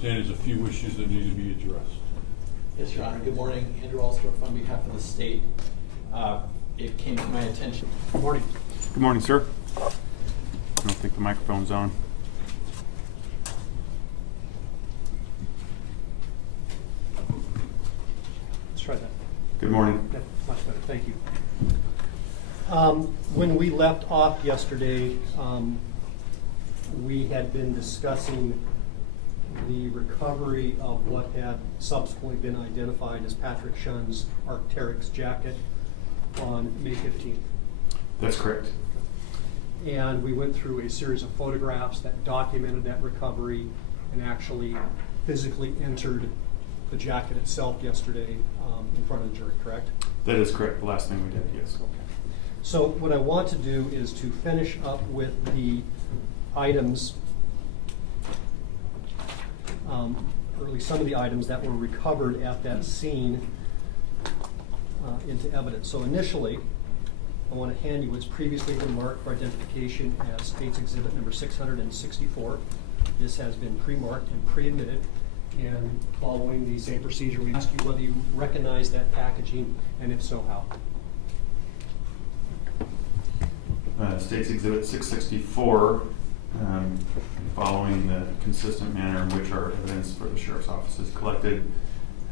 understand there's a few issues that need to be addressed. Yes, Your Honor. Good morning. Andrew Allstorff on behalf of the state. It came to my attention. Good morning. Good morning, sir. I don't think the microphone's on. Let's try that. Good morning. That's much better. Thank you. When we left off yesterday, we had been discussing the recovery of what had subsequently been identified as Patrick Shunn's Arc'teryx jacket on May 15th. That's correct. And we went through a series of photographs that documented that recovery and actually physically entered the jacket itself yesterday in front of the jury, correct? That is correct. The last thing we did, yes. Okay. So what I want to do is to finish up with the items, or at least some of the items that were recovered at that scene into evidence. So initially, I want to hand you what's previously been marked for identification as State's Exhibit number 664. This has been pre-marked and pre-admitted, and following the same procedure, we ask you whether you recognize that packaging, and if so, how. State's Exhibit 664, following the consistent manner in which our evidence for the Sheriff's Office is collected,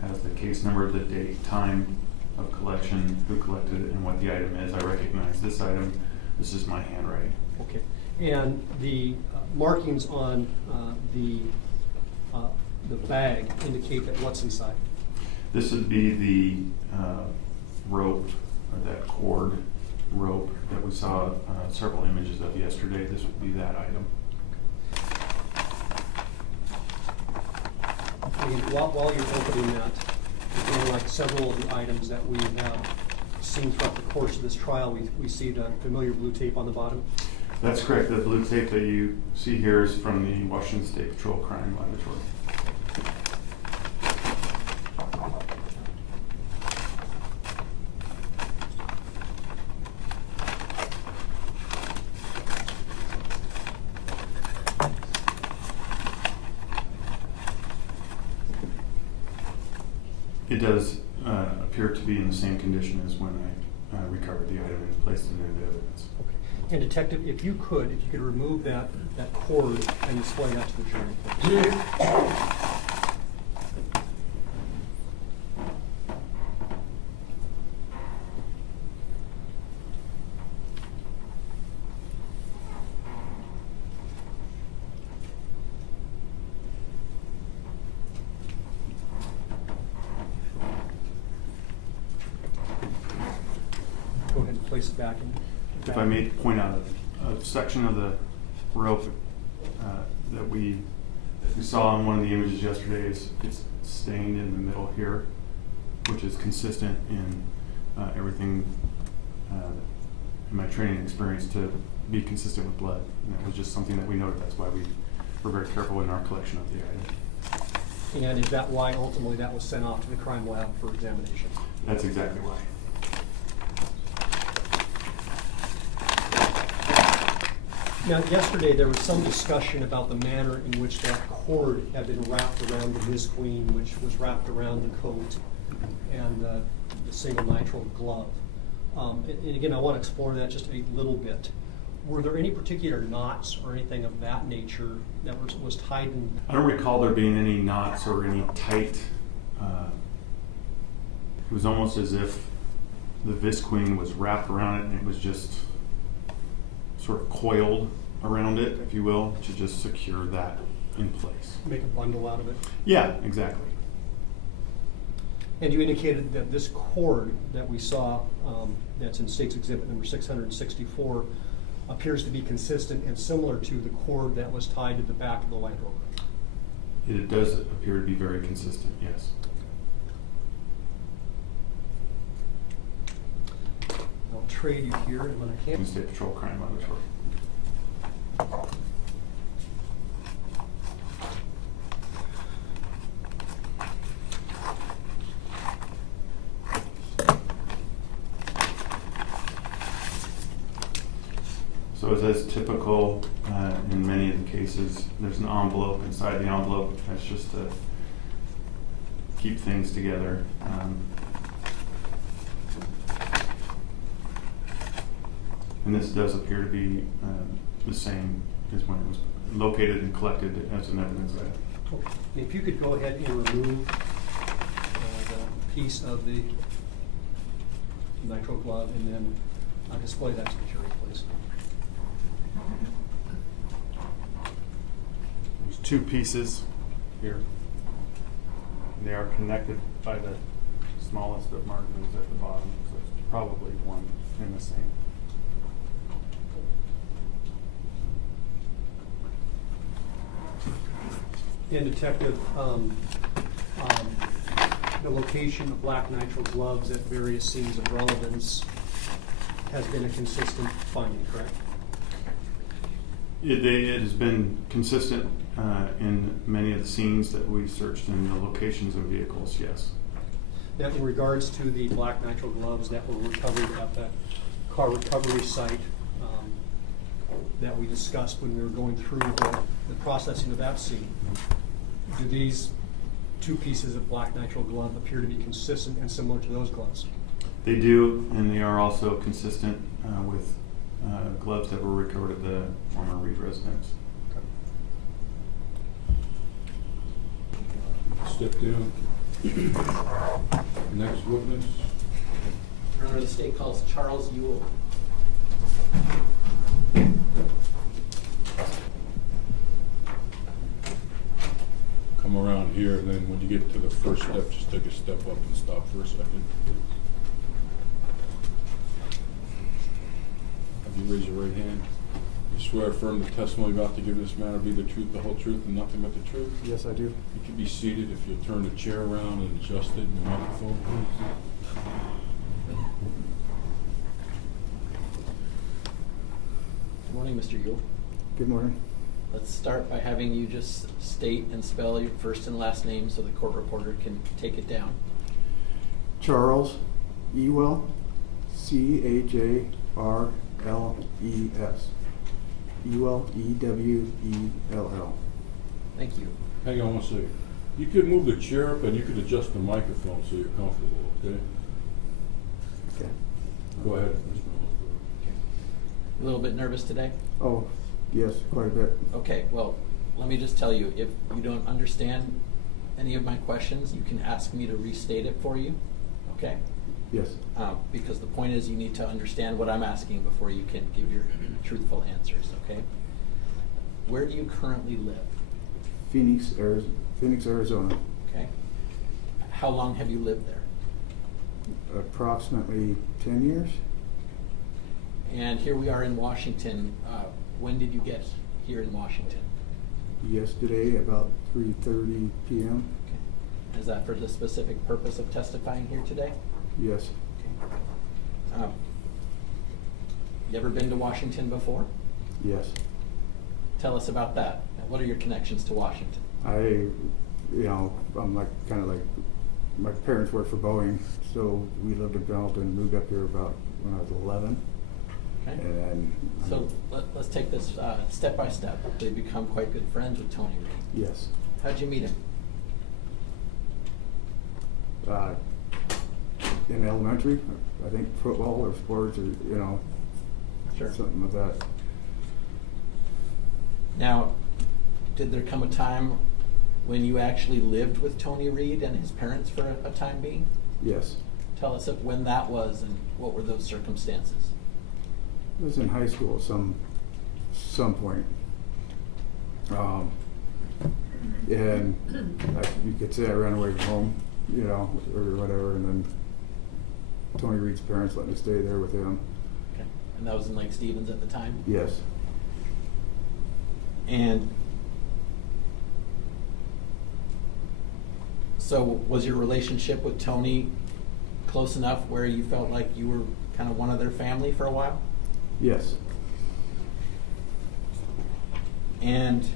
has the case number, the date, time of collection, who collected it, and what the item is. I recognize this item. This is my handwriting. Okay. And the markings on the bag indicate that what's inside? This would be the rope, or that cord rope that we saw several images of yesterday. This would be that item. And while you're opening that, again, like several of the items that we have seen throughout the course of this trial, we see the familiar blue tape on the bottom. That's correct. The blue tape that you see here is from the Washington State Patrol Crime Laboratory. It does appear to be in the same condition as when I recovered the item and placed it into evidence. Okay. And Detective, if you could remove that cord and display that to the jury, please. Go ahead and place it back in. If I may point out a section of the rope that we saw in one of the images yesterday is it's stained in the middle here, which is consistent in everything in my training experience to be consistent with blood. And it was just something that we noted. That's why we were very careful in our collection of the item. And is that why ultimately that was sent off to the crime lab for examination? That's exactly why. Now, yesterday there was some discussion about the manner in which that cord had been wrapped around the Miss Queen, which was wrapped around the coat and the single nitrile glove. And again, I want to explore that just a little bit. Were there any particular knots or anything of that nature that was tied in? I don't recall there being any knots or any tight. It was almost as if the visqueen was wrapped around it and it was just sort of coiled around it, if you will, to just secure that in place. Make a bundle out of it? Yeah, exactly. And you indicated that this cord that we saw, that's in State's Exhibit number 664, appears to be consistent and similar to the cord that was tied to the back of the Land Rover. It does appear to be very consistent, yes. I'll trade you here, and when I can. State Patrol Crime Laboratory. So as is typical in many of the cases, there's an envelope inside the envelope. That's just to keep things together. And this does appear to be the same as when it was located and collected as an evidence item. Okay. If you could go ahead and remove the piece of the nitrile glove and then display that to the jury, please. There's two pieces here. They are connected by the smallest of margins at the bottom, so it's probably one and the same. And Detective, the location of black nitrile gloves at various scenes of relevance has been a consistent finding, correct? It has been consistent in many of the scenes that we searched in the locations of vehicles, yes. Now, in regards to the black nitrile gloves that were recovered at the car recovery site that we discussed when we were going through the processing of that scene, do these two pieces of black nitrile glove appear to be consistent and similar to those gloves? They do, and they are also consistent with gloves that were recovered at the former Reed residence. Step down. Next witness. Your Honor, the state calls Charles Ewell. Come around here, and then when you get to the first step, just take a step up and stop for a second. Have you raised your right hand? You swear affirm the testimony about to give in this matter be the truth, the whole truth, and nothing but the truth? Yes, I do. You can be seated if you'll turn the chair around and adjust it in the microphone, please. Good morning, Mr. Ewell. Good morning. Let's start by having you just state and spell your first and last name so the court reporter can take it down. Charles Ewell, Charles. Ewell, Ewell. Thank you. Hang on one second. You could move the chair up and you could adjust the microphone so you're comfortable, okay? Okay. Go ahead, Mr. Ellsworth. A little bit nervous today? Oh, yes, quite a bit. Okay, well, let me just tell you, if you don't understand any of my questions, you can ask me to restate it for you, okay? Yes. Because the point is you need to understand what I'm asking before you can give your truthful answers, okay? Where do you currently live? Phoenix, Arizona. Okay. How long have you lived there? Approximately 10 years. And here we are in Washington. When did you get here in Washington? Yesterday, about 3:30 p.m. Okay. Is that for the specific purpose of testifying here today? Yes. Okay. You ever been to Washington before? Yes. Tell us about that. What are your connections to Washington? I'm kind of like, my parents worked for Boeing, so we lived in Pendleton, moved up here about when I was 11. Okay. And So let's take this step by step. They become quite good friends with Tony Reed. yes. How'd you meet him? In elementary, I think football or sports or, Sure. something of that. Now, did there come a time when you actually lived with Tony Reed and his parents for a time being? Yes. Tell us when that was and what were those circumstances? I was in high school at some point. And you could say I ran away from home, or whatever, and then Tony Reed's parents let me stay there with him. Okay. And that was in Lake Stevens at the time? Yes. And so was your relationship with Tony close enough where you felt like you were kind of one of their family for a while? Yes. And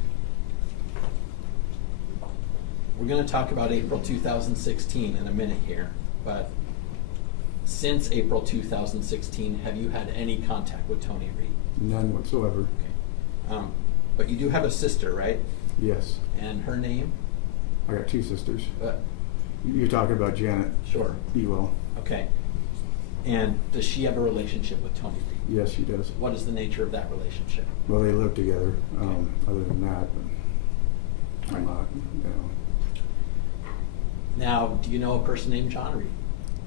we're going to talk about April 2016 in a minute here, but since April 2016, have you had any contact with Tony Reed? None whatsoever. Okay. But you do have a sister, right? Yes. And her name? I got two sisters. Uh, You're talking about Janet Sure. Ewell. Okay. And does she have a relationship with Tony Reed? Yes, she does. What is the nature of that relationship? Well, they live together. Okay. Other than that, but I'm not, you know. Now, do you know a person named John Reed?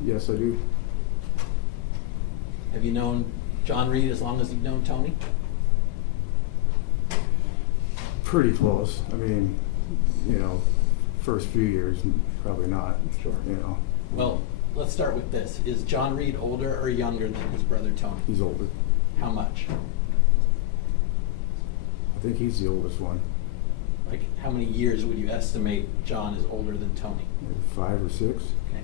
Yes, I do. Have you known John Reed as long as you've known Tony? Pretty close. I mean, you know, first few years, probably not. Sure. You know, Well, let's start with this. Is John Reed older or younger than his brother Tony? he's older. How much? I think he's the oldest one. Like, how many years would you estimate John is older than Tony? Maybe 5 or 6. Okay.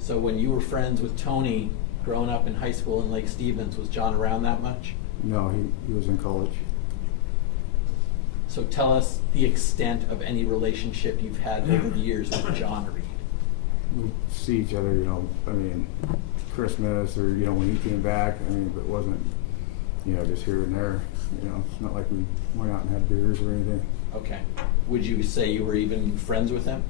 So when you were friends with Tony growing up in high school in Lake Stevens, was John around that much? No, he was in college. So tell us the extent of any relationship you've had over the years with John Reed. We see each other, you know, I mean, Christmas or, you know, when he came back, I mean, but it wasn't, you know, just here and there. You know, it's not like we went out and had beers or anything. Okay. Would you say you were even friends with him?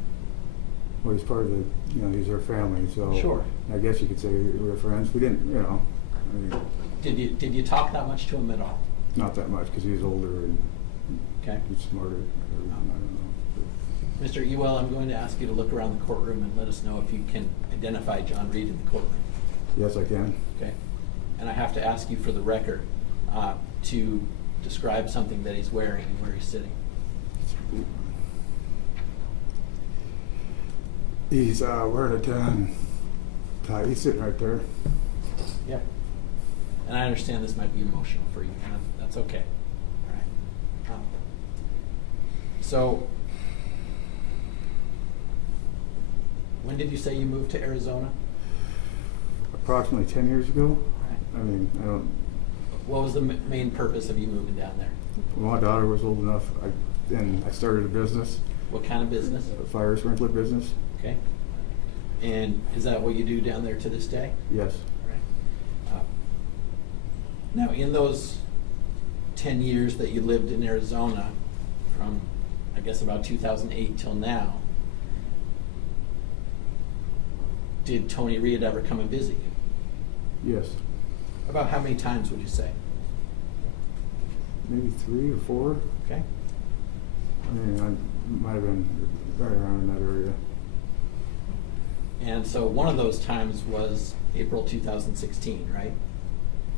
Well, he's part of the, you know, he's our family, so. Sure. I guess you could say we were friends. We didn't, you know, I mean, Did you talk that much to him at all? not that much because he was older and Okay. he's smarter. I don't know. Mr. Ewell, I'm going to ask you to look around the courtroom and let us know if you can identify John Reed in the courtroom. Yes, I can. Okay? And I have to ask you for the record to describe something that he's wearing and where he's sitting. He's wearing a tan tie. He's sitting right there. Yeah. And I understand this might be emotional for you, and that's okay. All right. So, when did you say you moved to Arizona? Approximately 10 years ago. Right. I mean, I don't. What was the main purpose of you moving down there? When my daughter was old enough, I started a business, What kind of business? a fire sprinkler business. Okay. And is that what you do down there to this day? Yes. Right. Now, in those 10 years that you lived in Arizona, from I guess about 2008 till now, did Tony Reed ever come and visit you? Yes. About how many times would you say? Maybe 3 or 4. Okay. I mean, I might have been right around in that area. And so one of those times was April 2016, right?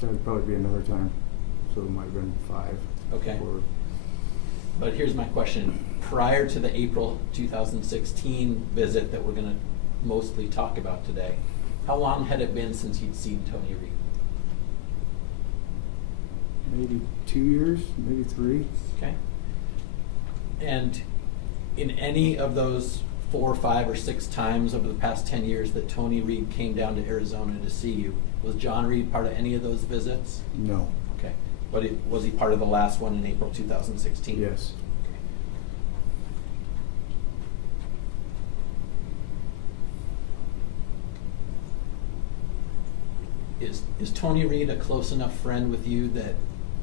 That'd probably be another time. So it might have been 5. Okay. 4. But here's my question. Prior to the April 2016 visit that we're going to mostly talk about today, how long had it been since you'd seen Tony Reed? Maybe 2 years, maybe 3. Okay. And in any of those 4, 5, or 6 times over the past 10 years that Tony Reed came down to Arizona to see you, was John Reed part of any of those visits? No. Okay. But was he part of the last one in April 2016? Yes. Okay. Is Tony Reed a close enough friend with you that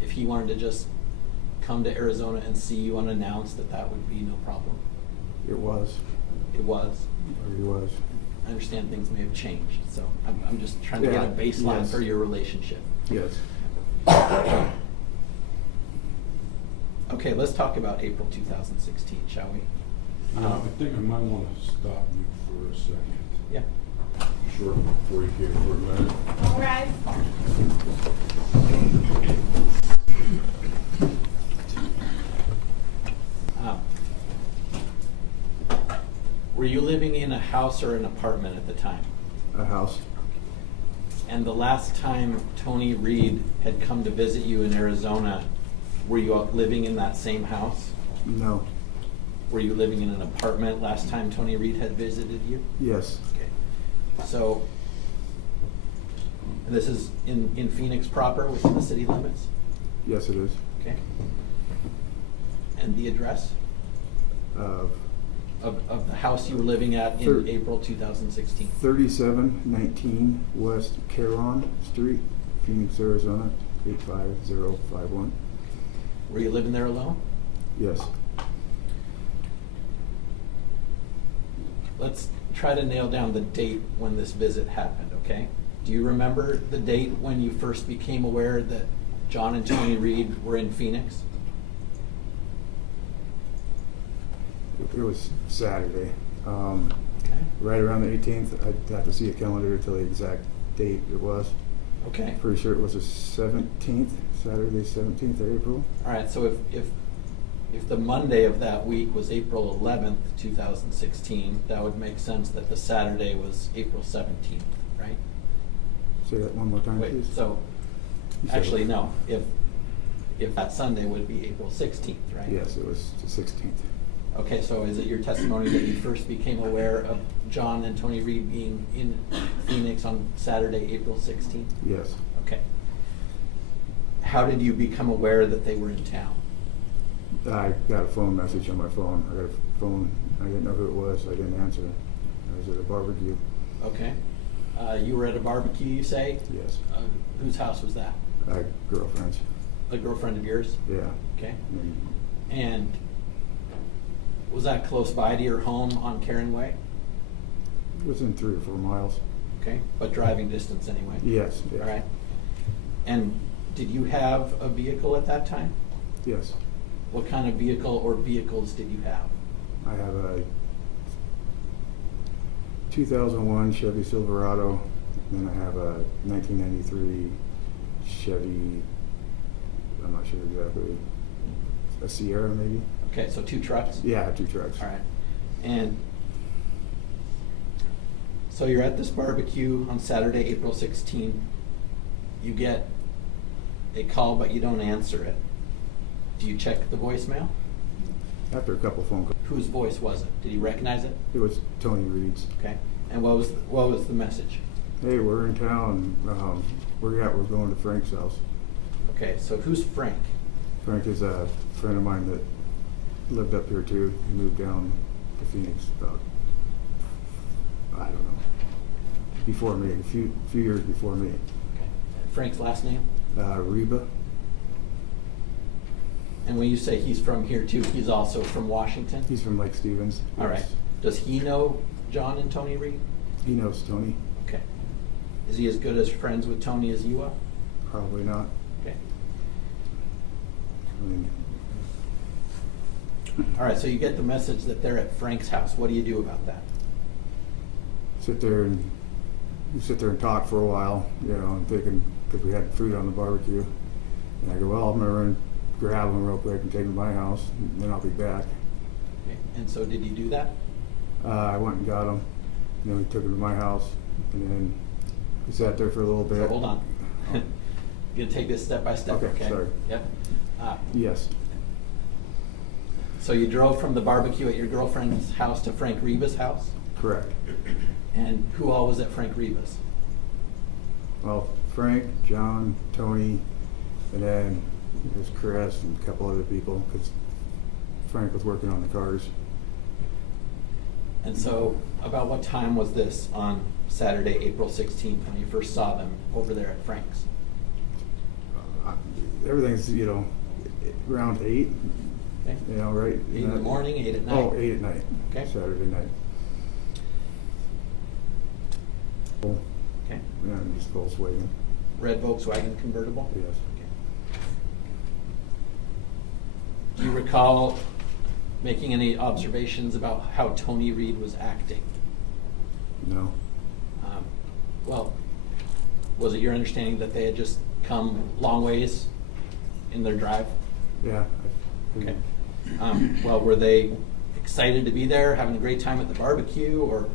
if he wanted to just come to Arizona and see you unannounced, that would be no problem? It was. It was. Or he was. I understand things may have changed, so I'm just trying to get a Yeah, baseline yes. for your relationship. Yes. Okay, let's talk about April 2016, shall we? I think I might want to stop you for a second. Yeah. Sure, before you get for a minute. All right. Were you living in a house or an apartment at the time? A house. And the last time Tony Reed had come to visit you in Arizona, were you living in that same house? No. Were you living in an apartment last time Tony Reed had visited you? Yes. Okay. So, this is in Phoenix proper, within the city limits? Yes, it is. Okay. And the address? of the house you were living at in April 2016? 3719 West Caron Street, Phoenix, Arizona, 85051. Were you living there alone? Yes. Let's try to nail down the date when this visit happened, okay? Do you remember the date when you first became aware that John and Tony Reed were in Phoenix? It was Saturday. Okay. Right around the 18th. I'd have to see a calendar to tell the exact date it was. Okay. Pretty sure it was the 17th, Saturday 17th of April. All right, so if the Monday of that week was April 11th, 2016, that would make sense that the Saturday was April 17th, right? Say that one more time, Wait, please. so, You said actually, it. no, if that Sunday would be April 16th, right? Yes, it was the 16th. Okay, so is it your testimony that you first became aware of John and Tony Reed being in Phoenix on Saturday, April 16th? Yes. Okay. How did you become aware that they were in town? I got a phone message on my phone. I got a phone. I didn't know who it was. So I didn't answer. I was at a barbecue. Okay. You were at a barbecue, you say? Yes. Whose house was that? Girlfriend's. A girlfriend of yours? Yeah. Okay. And And was that close by to your home on Karen Way? it was in 3 or 4 miles. Okay, but driving distance anyway? Yes. Yes. All right. And did you have a vehicle at that time? Yes. What kind of vehicle or vehicles did you have? I have a 2001 Chevy Silverado, and then I have a 1993 Chevy, I'm not sure exactly, a Sierra maybe? Okay, so 2 trucks? Yeah, I have 2 trucks. All right. And so you're at this barbecue on Saturday, April 16th. You get a call, but you don't answer it. Do you check the voicemail? After a couple phone calls, Whose voice was it? Did you recognize it? it was Tony Reed's. Okay. And what was the message? Hey, we're in town. Where you at? We're going to Frank's house. Okay, so who's Frank? Frank is a friend of mine that lived up here too. He moved down to Phoenix about, I don't know, before me, a few years before me. Okay. Frank's last name? Reba. And when you say he's from here too, he's also from Washington? He's from Lake Stevens. All right. Yes. Does he know John and Tony Reed? He knows Tony. Okay. Is he as good as friends with Tony as you are? Probably not. Okay. I mean, All right, so you get the message that they're at Frank's house. What do you do about that? sit there and talk for a while, you know, and thinking, because we had food on the barbecue. And I go, well, I'm gonna run grab them real quick and take them to my house, and then I'll be back. Okay. And so did you do that? I went and got them, and then we took them to my house, and then we sat there for a little bit. So hold on. You're gonna take this step by step, Okay, okay? sorry. Yep. Yes, So you drove from the barbecue at your girlfriend's house to Frank Reba's house? correct. And who all was at Frank Reba's? Well, Frank, John, Tony, and then there's Chris and a couple other people, because Frank was working on the cars. And so about what time was this on Saturday, April 16th, when you first saw them over there at Frank's? Everything's, you know, around 8, Okay. you know, right? 8 in the morning, 8 at night? Oh, 8 at night. Okay. Saturday night. Okay. And just Volkswagen. Red Volkswagen convertible? Yes. Okay. Do you recall making any observations about how Tony Reed was acting? No. Well, was it your understanding that they had just come long ways in their drive? Yeah. Okay. Well, were they excited to be there, having a great time at the barbecue, or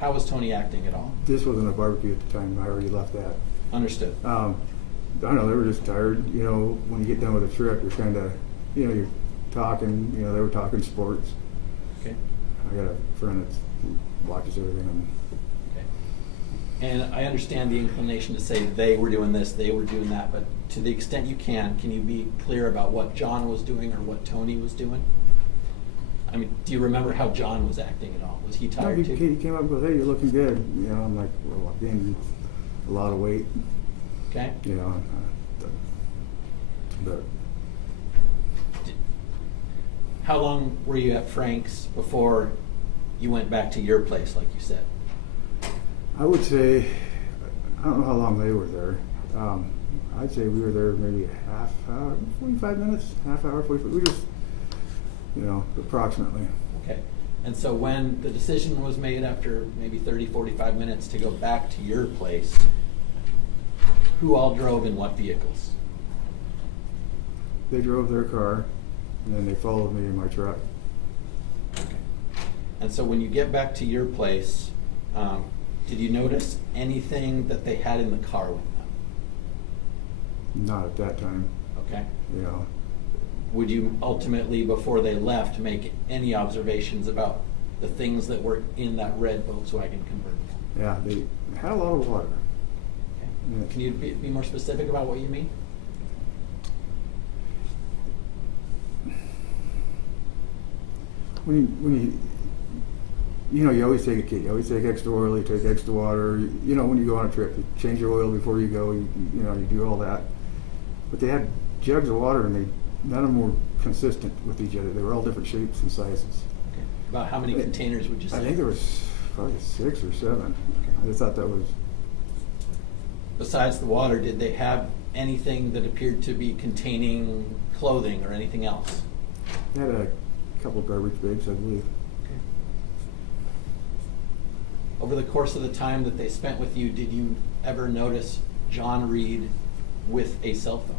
how was Tony acting at all? This wasn't a barbecue at the time. I already left that. Understood. I don't know. They were just tired. You know, when you get done with a trip, you're kind of, you know, you're talking. You know, they were talking sports. Okay. I got a friend that watches everything on. Okay. And I understand the inclination to say they were doing this, they were doing that, but to the extent you can you be clear about what John was doing or what Tony was doing? I mean, do you remember how John was acting at all? Was he No, tired he too? came up and goes, "Hey, you're looking good." You know, I'm like, "Well, I gained a lot of weight." Okay. You know, but How long were you at Frank's before you went back to your place, like you said? I would say, I don't know how long they were there. I'd say we were there maybe a half hour, 45 minutes, half hour, 45. We just, you know, approximately. Okay. And so when the decision was made after maybe 30, 45 minutes to go back to your place, who all drove in what vehicles? They drove their car, and then they followed me in my truck. Okay. And so when you get back to your place, did you notice anything that they had in the car with them? Not at that time, Okay. you know. Would you ultimately, before they left, make any observations about the things that were in that red Volkswagen convertible? Yeah, they had a lot of water. Okay. Yeah. Can you be more specific about what you mean? When you know, you always take a kit. You always take extra oil. You take extra water. You know, when you go on a trip, you change your oil before you go. You know, you do all that. But they had jugs of water, and none of them were consistent with each other. They were all different shapes and sizes. Okay. About how many containers would you say? I think there was probably 6 or 7. Okay. I just thought that was. Besides the water, did they have anything that appeared to be containing clothing or anything else? They had a couple of garbage bags, I believe. Okay. Over the course of the time that they spent with you, did you ever notice John Reed with a cell phone?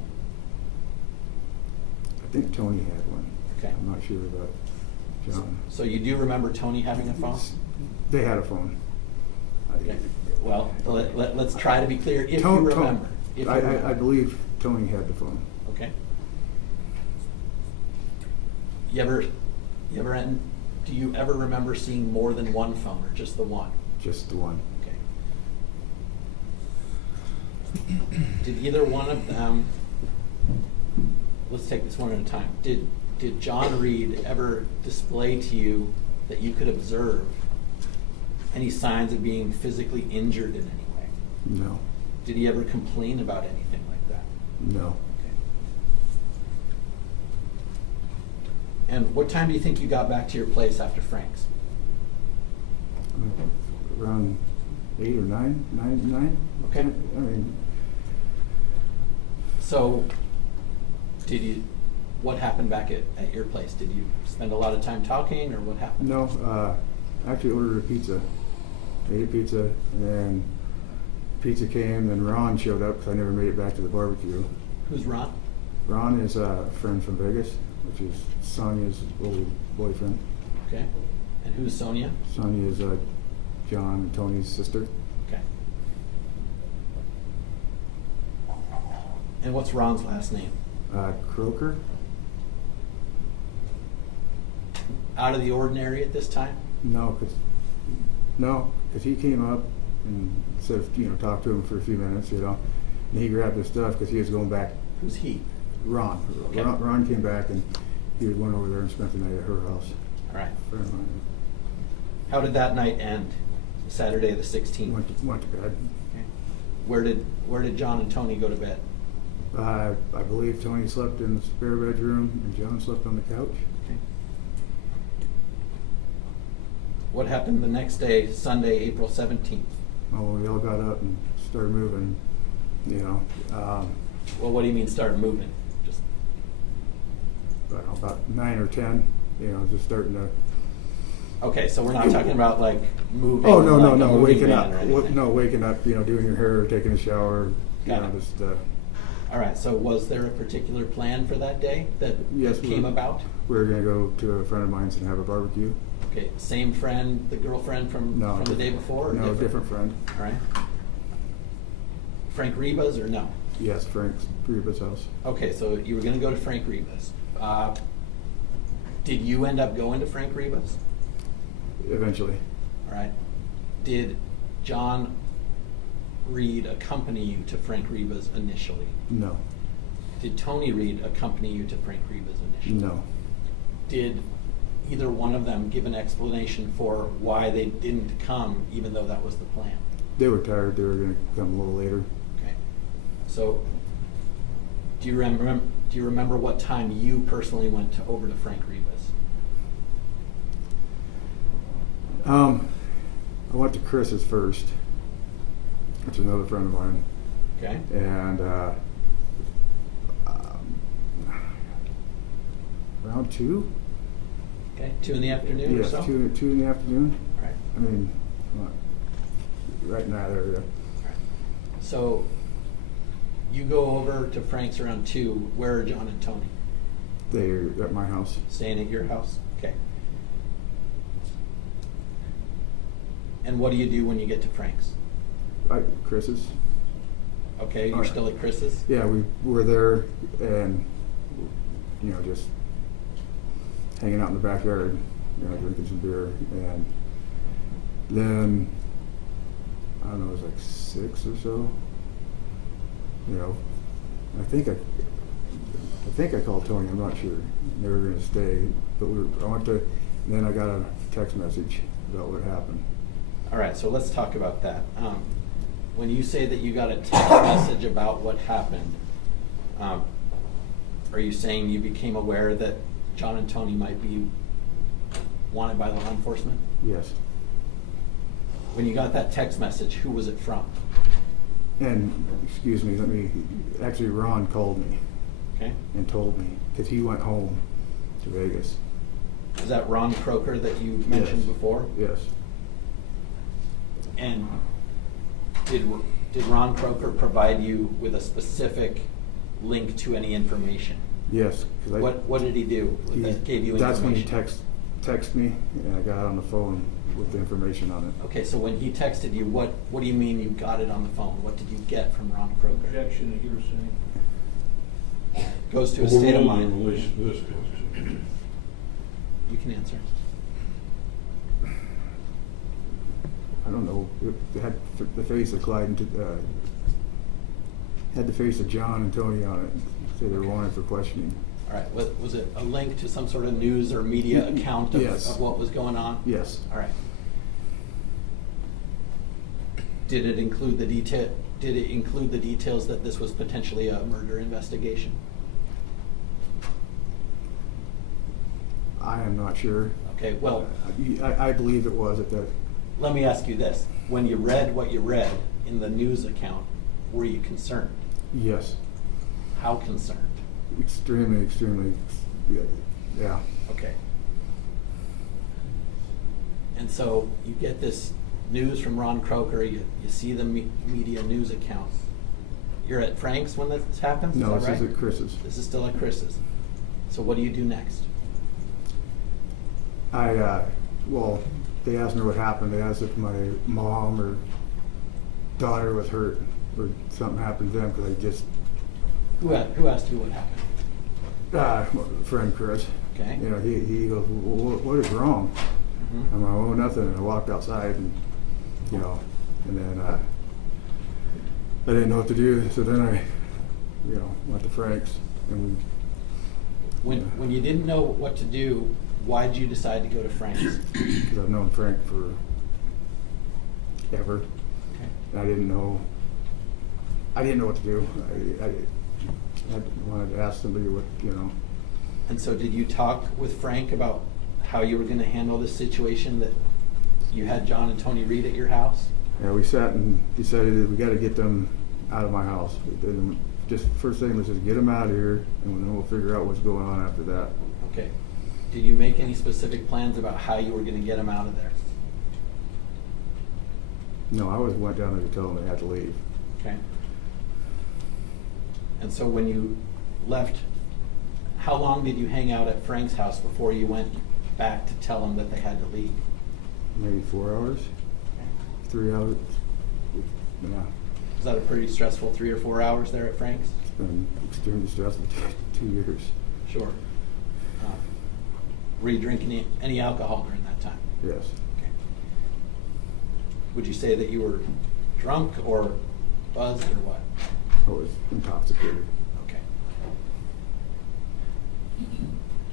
I think Tony had one. Okay. I'm not sure about John. So you do remember Tony having a phone? They had a phone. Okay. Well, let's try to be clear if Tony- you remember. If you I remember. believe Tony had the phone. Okay. Do you ever remember seeing more than one phone or just the one? Just the one. Okay. Did either one of them, let's take this one at a time. Did John Reed ever display to you that you could observe any signs of being physically injured in any way? No. Did he ever complain about anything like that? No. Okay. And what time do you think you got back to your place after Frank's? Around 8 or 9? 9? Okay. I mean, So, what happened back at your place? Did you spend a lot of time talking, or what happened? no. I actually ordered a pizza. Ate a pizza, and then pizza came, and Ron showed up because I never made it back to the barbecue. Who's Ron? Ron is a friend from Vegas, which is Sonia's old boyfriend. Okay. And who's Sonia? Sonia is John and Tony's sister. Okay. And what's Ron's last name? Croker? Out of the ordinary at this time? No, because he came up and said, talked to him for a few minutes, and he grabbed his stuff because he was going back. Who's he? Ron. Okay. Ron came back, and he went over there and spent the night at her house. All right. Friend of mine. How did that night end? Saturday the 16th. Went to bed. Okay. Where did John and Tony go to bed? I believe Tony slept in the spare bedroom, and John slept on the couch. Okay. What happened the next day, Sunday, April 17th? Oh, we all got up and started moving. Well, what do you mean started moving? Just I don't know, about 9 or 10. Just starting to. okay, so we're not talking about like moving. Oh no, like a no, moving waking van up. or anything. No, waking up. Doing your hair, taking a shower. Got it. Just. All right. So was there a particular plan for that day that Yes, came about? We were gonna go to a friend of mine's and have a barbecue. Okay. Same friend, the girlfriend from No, the day before? Or No, different friend. All right. Frank Reba's or no? Yes, Frank's Reba's house. Okay, so you were going to go to Frank Reba's. Did you end up going to Frank Reba's? Eventually. All right. Did John Reed accompany you to Frank Reba's initially? No. Did Tony Reed accompany you to Frank Reba's initially? No. Did either one of them give an explanation for why they didn't come, even though that was the plan? They were tired, they were gonna come a little later. Okay. So, do you remember what time you personally went over to Frank Rivas? I went to Chris's first, which is another friend of mine, Okay. and around 2? Okay, 2 in the afternoon or Yes, so? 2 in the afternoon. All right. I mean, right in that area. All right. So, you go over to Frank's around 2. Where are John and Tony? They're at my house. Staying at your house? Okay. And what do you do when you get to Frank's? Chris's. Okay, you're All right. still at Chris's? Yeah, we were there and, you know, just hanging out in the backyard, you know, drinking some beer. And then, I don't know, it was like 6 or so. You know, I think I called Tony, I'm not sure. They were gonna stay, but I went to, and then I got a text message about what happened. All right, so let's talk about that. When you say that you got a text message about what happened, are you saying you became aware that John and Tony might be wanted by law enforcement? Yes. When you got that text message, who was it from? And, excuse me, actually Ron called me Okay. and told me, because he went home to Vegas. Is that Ron Croker that you mentioned Yes. before? Yes. And did Ron Croker provide you with a specific link to any information? Yes. 'Cause What did he do that gave you information? That's when he texted me, and I got on the phone with the information on it. Okay, so when he texted you, what do you mean you got it on the phone? What did you get from Ron Croker? Objection to hearsay. Goes to a What state of rule mind. in relation to this goes? You can answer. I don't know. It had the face of Clyde and had the face of John and Tony on it. Say they were wanted for questioning. All right, was it a link to some sort of news or media account Yes. of what was going on? Yes. All right. Did it include the details that this was potentially a murder investigation? I am not sure. Okay, well, I believe it was at that. let me ask you this. When you read what you read in the news account, were you concerned? Yes. How concerned? Extremely. Yeah. Okay. And so you get this news from Ron Croker, you see the media news account. You're at Frank's when this happens, is No, that this right? is at Chris's. This is still at Chris's. So what do you do next? Well, they asked me what happened. They asked if my mom or daughter was hurt or something happened to them because I just, Who asked you what happened? friend Chris. Okay. You know, he goes, well, what is wrong? Mhm. I'm like, oh, nothing. And I walked outside and, you know, and then I didn't know what to do. So then I, you know, went to Frank's and When you didn't know what to do, why did you decide to go to Frank's? because I've known Frank for ever. Okay. And I didn't know what to do. I wanted to ask somebody what, you know. And so did you talk with Frank about how you were going to handle this situation that you had John and Tony Reed at your house? Yeah, we sat and decided that we got to get them out of my house. Then just first thing was just get them out of here, and then we'll figure out what's going on after that. Okay. Did you make any specific plans about how you were going to get them out of there? No, I always went down there to tell them they had to leave. Okay. And so when you left, how long did you hang out at Frank's house before you went back to tell them that they had to leave? Maybe 4 hours, 3 hours. Yeah, Was that a pretty stressful 3 or 4 hours there at Frank's? it's been extremely stressful 2 years. Sure. Were you drinking any alcohol during that time? Yes. Okay. Would you say that you were drunk or buzzed or what? I was intoxicated. Okay.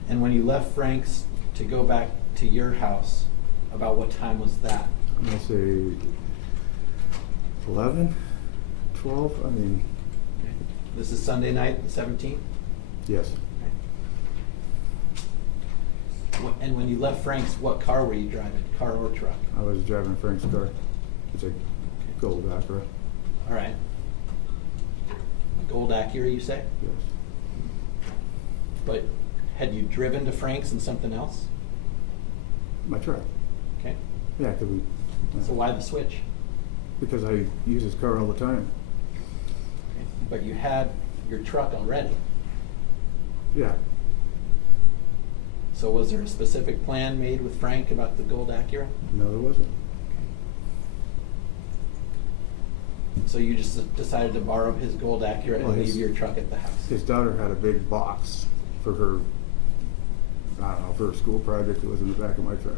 And when you left Frank's, to go back to your house, about what time was that? I'm gonna say 11, 12, I mean, This is Sunday night, the 17th? yes. And when you left Frank's, what car were you driving, car or truck? I was driving Frank's car. It's a gold Acura. All right. Gold Acura, you say? Yes. But had you driven to Frank's in something else? My truck. Okay. Yeah, could we? So why the switch? Because I use his car all the time. Okay. But you had your truck already. Yeah. So was there a specific plan made with Frank about the gold Acura? No, there wasn't. So you just decided to borrow his gold Acura and Well, leave his- your truck at the house? His daughter had a big box for her, I don't know, for her school project. It was in the back of my truck.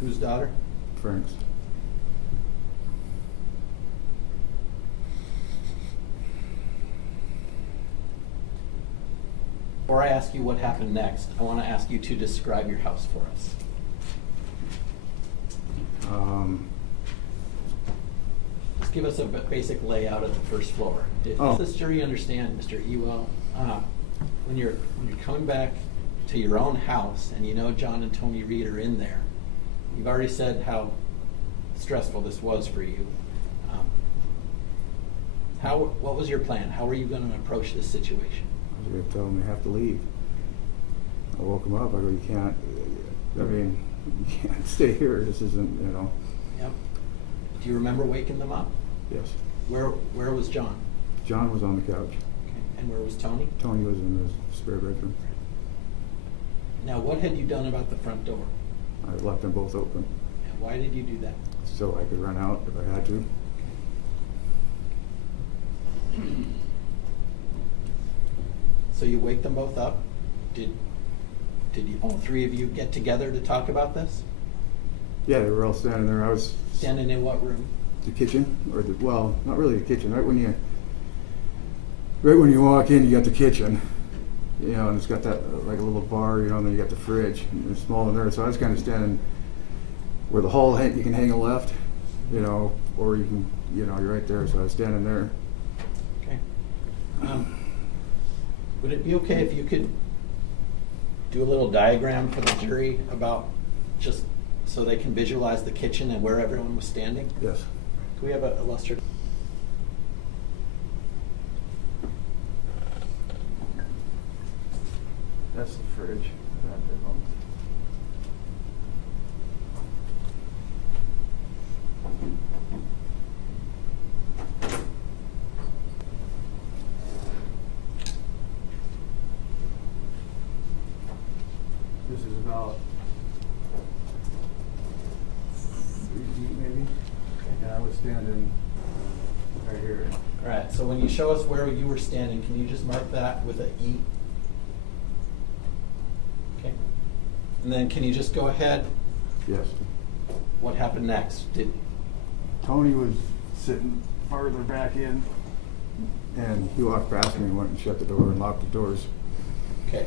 Whose daughter? Frank's. Before I ask you what happened next, I want to ask you to describe your house for us. Just give us a basic layout of the first floor. Oh. Does this jury understand, Mr. Ewell, when you're coming back to your own house and you know John and Tony Reed are in there, you've already said how stressful this was for you. What was your plan? How were you going to approach this situation? I was going to tell them they have to leave. I woke them up. I go, you can't, I mean, you can't stay here. This isn't, you know. Yep. Do you remember waking them up? Yes. Where was John? John was on the couch. Okay. And where was Tony? Tony was in his spare bedroom. Now, what had you done about the front door? I left them both open And why did you do that? so I could run out if I had to. So you wake them both up? Did you, all three of you get together to talk about this? Yeah, they were all standing there. I was Standing in what room? the kitchen, or the, well, not really the kitchen. Right when you walk in, you got the kitchen, you know, and it's got that like a little bar, you know, and then you got the fridge, and it's small in there. So I was kind of standing where the hall you can hang a left, you know, or you can, you know, you're right there. So I was standing there. Okay. Would it be okay if you could do a little diagram for the jury about just so they can visualize the kitchen and where everyone was standing? Yes. Can we have a illustrative? That's the fridge. This is about 3 feet maybe. And I was standing right here. All right, so when you show us where you were standing, can you just mark that with an E? Okay. And then can you just go ahead? Yes. What happened next? Tony was sitting farther back in. And he walked past me and went and shut the door and locked the doors. Okay.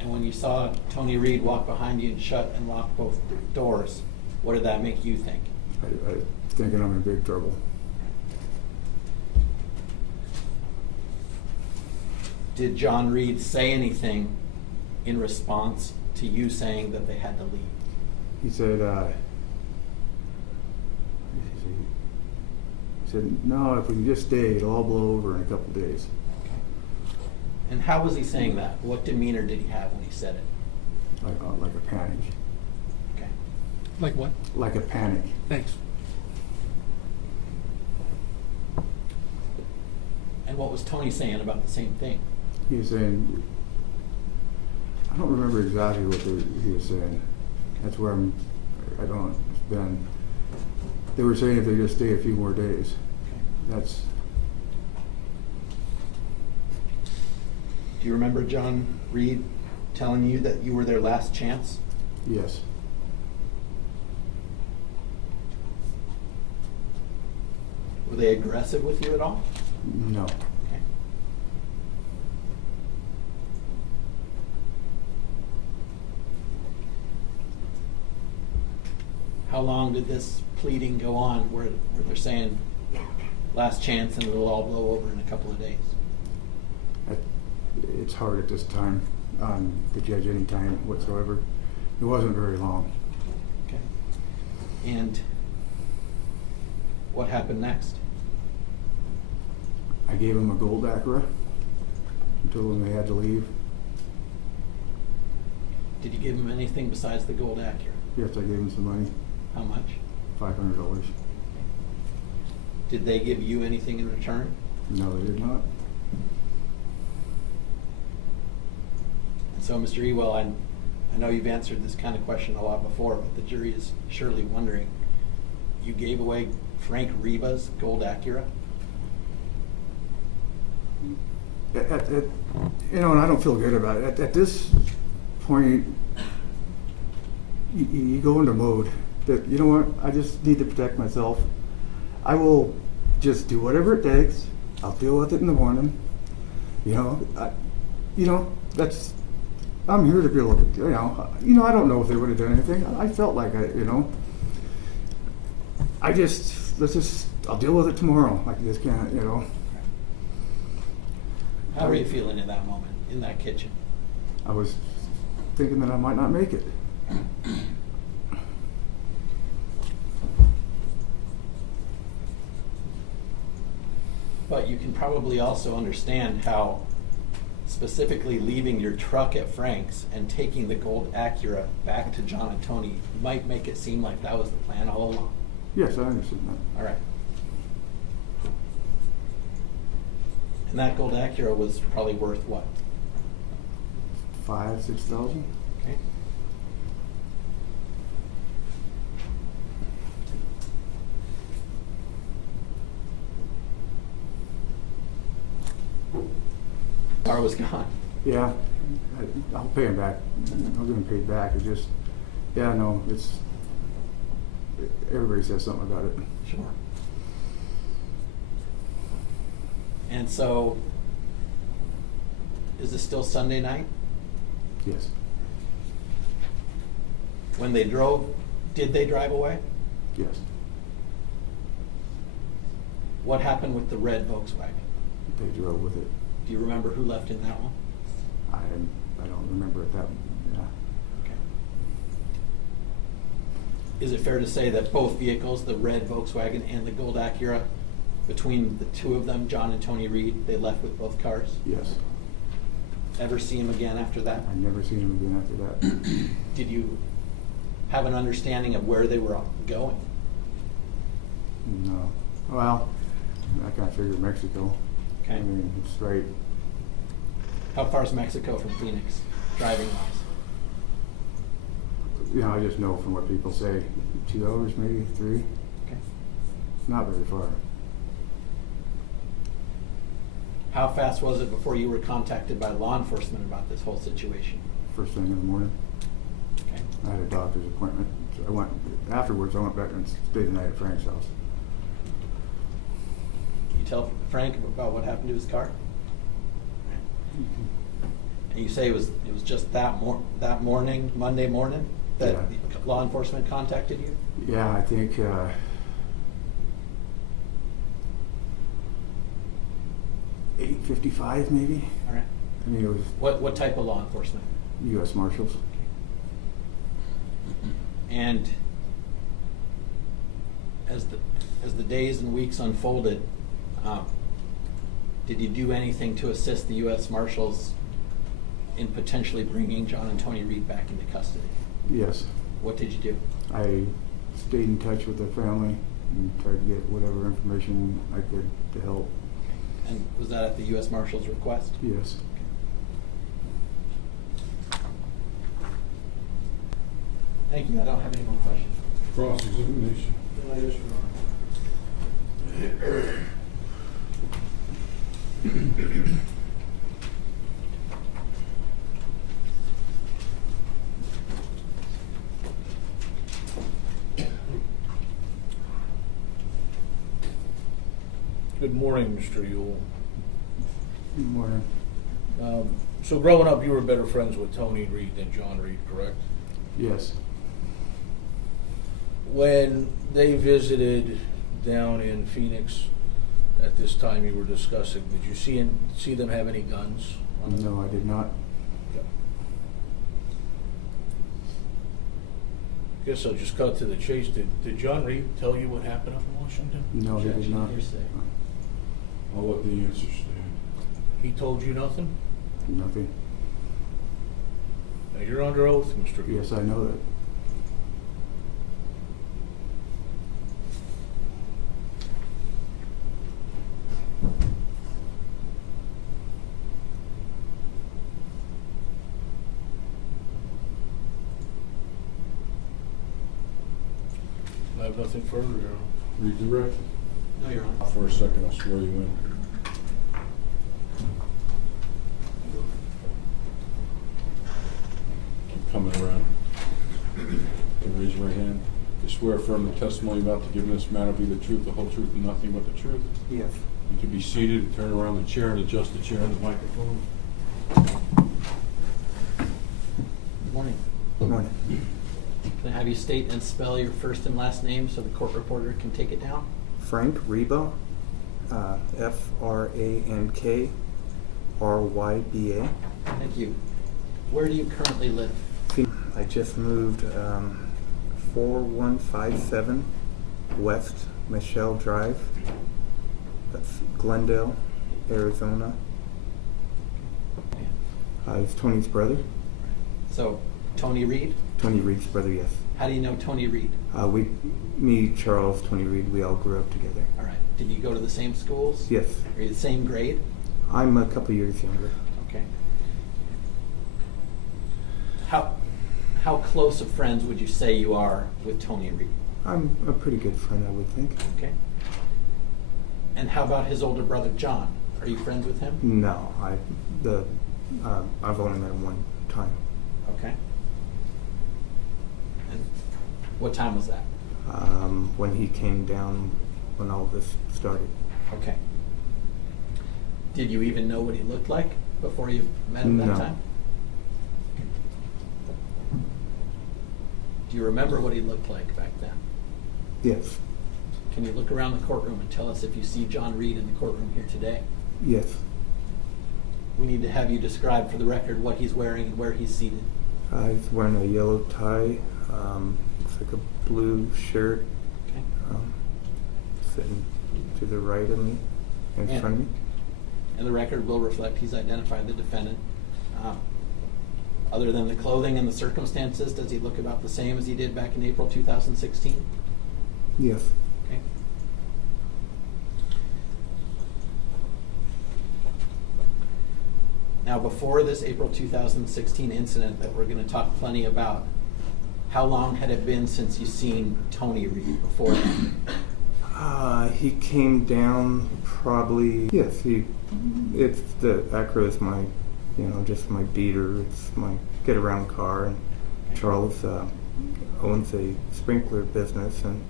And when you saw Tony Reed walk behind you and shut and lock both doors, what did that make you think? I thinking I'm in big trouble. Did John Reed say anything in response to you saying that they had to leave? He said, no, if we can just stay, it'll all blow over in a couple days. And how was he saying that? What demeanor did he have when he said it? Like a panic. Okay. Like what? Like a panic. Thanks. And what was Tony saying about the same thing? He was saying, I don't remember exactly what he was saying. That's where I don't, it's been, they were saying if they just stay a few more days. Okay. That's, Do you remember John Reed telling you that you were their last chance? yes. Were they aggressive with you at all? No. Okay. how long did this pleading go on where they're saying last chance and it'll all blow over in a couple of days? It's hard at this time to judge any time whatsoever. It wasn't very long. Okay. And what happened next? I gave them a gold Acura and told them they had to leave. Did you give them anything besides the gold Acura? Yes, I gave them some money, How much? $500. Did they give you anything in return? No, they did not. And so, Mr. Ewell, I know you've answered this kind of question a lot before, but the jury is surely wondering. You gave away Frank Reba's gold Acura? And I don't feel good about it. At this point, you go into mode that, you know what, I just need to protect myself. I will just do whatever it takes. I'll deal with it in the morning. That's, I'm here to be able to, I don't know if they would have done anything. I felt like I'll deal with it tomorrow. I just can't, How were you feeling in that moment, in that kitchen? I was thinking that I might not make it. But you can probably also understand how specifically leaving your truck at Frank's and taking the gold Acura back to John and Tony might make it seem like that was the plan all along. Yes, I understand that. All right. And that gold Acura was probably worth what? 5,000-6,000. Okay. Car was gone. Yeah, I'll pay him back. I'll get him paid back. It's just, everybody says something about it. Sure. And so, is this still Sunday night? Yes, When they drove, did they drive away? yes. What happened with the red Volkswagen? They drove with it. Do you remember who left in that one? I don't remember it that, yeah. Okay. Is it fair to say that both vehicles, the red Volkswagen and the gold Acura, between the two of them, John and Tony Reed, they left with both cars? Yes. Ever see him again after that? I never seen him again after that. Did you have an understanding of where they were going? No. Well, I kind of figured Mexico. Okay. I mean, it's right. How far is Mexico from Phoenix, driving wise? I just know from what people say, 2 hours, maybe 3. Okay. Not very far. How fast was it before you were contacted by law enforcement about this whole situation? First thing in the morning. Okay. I had a doctor's appointment. So afterwards I went back and stayed the night at Frank's house. Can you tell Frank about what happened to his car? And you say it was just that morning, Monday morning, that Yeah. the law enforcement contacted you? Yeah, I think 8:55 maybe. All right. I mean, it was What type of law enforcement? U.S. Marshals. And as the days and weeks unfolded, did you do anything to assist the U.S. Marshals in potentially bringing John and Tony Reed back into custody? Yes. What did you do? I stayed in touch with their family and tried to get whatever information I could to help. And was that at the U.S. Marshals' request? Yes. Thank you. I don't have any more questions. Cross-examination. Good morning, Mr. Ewell. Good morning. So growing up, you were better friends with Tony Reed than John Reed, correct? Yes. When they visited down in Phoenix, at this time you were discussing, did you see them have any guns on them? No, I did not. Okay. Guess I'll just cut to the chase. Did John Reed tell you what happened up in Washington? No, they did Objection, not. hearsay. I'll let the answer stand. He told you nothing? Nothing. Now, you're under oath, Mr. Gill. Yes, I know that. I have nothing further, Your Honor. Redirect. No, Your Honor. For a second, I'll swear you in. Keep coming around. And raise your right hand. You swear affirm the testimony about to give in this matter be the truth, the whole truth, and nothing but the truth. Yes. You can be seated and turn around the chair and adjust the chair and the microphone. Good morning. Good morning. Can I have you state and spell your first and last name so the court reporter can take it down? Frank Reba, F-R-A-N-K-R-Y-B-A. Thank you. Where do you currently live? I just moved 4157 West Michelle Drive. That's Glendale, Arizona. It's Tony's brother. So, Tony Reed? Tony Reed's brother, yes. How do you know Tony Reed? Me, Charles, Tony Reed, we all grew up together. All right. Did you go to the same schools? Yes. Are you the same grade? I'm a couple years younger. Okay. How close of friends would you say you are with Tony Reed? I'm a pretty good friend, I would think. Okay. And how about his older brother John? Are you friends with him? No, I've only met him one time. Okay. And what time was that? When he came down when all this started. Okay. Did you even know what he looked like before you met him that No. time? Do you remember what he looked like back then? Yes. Can you look around the courtroom and tell us if you see John Reed in the courtroom here today? Yes. We need to have you describe for the record what he's wearing and where he's seated. He's wearing a yellow tie. Looks like a blue shirt. Okay. Sitting to the right of me, in Yeah. front of me. And the record will reflect he's identified the defendant. Other than the clothing and the circumstances, does he look about the same as he did back in April 2016? Yes. Okay. Now, before this April 2016 incident that we're going to talk plenty about, how long had it been since you seen Tony Reed before that? He came down probably. Yes. It's the Acura is my, just my beater. It's my get around car. And Charles owns a sprinkler business, and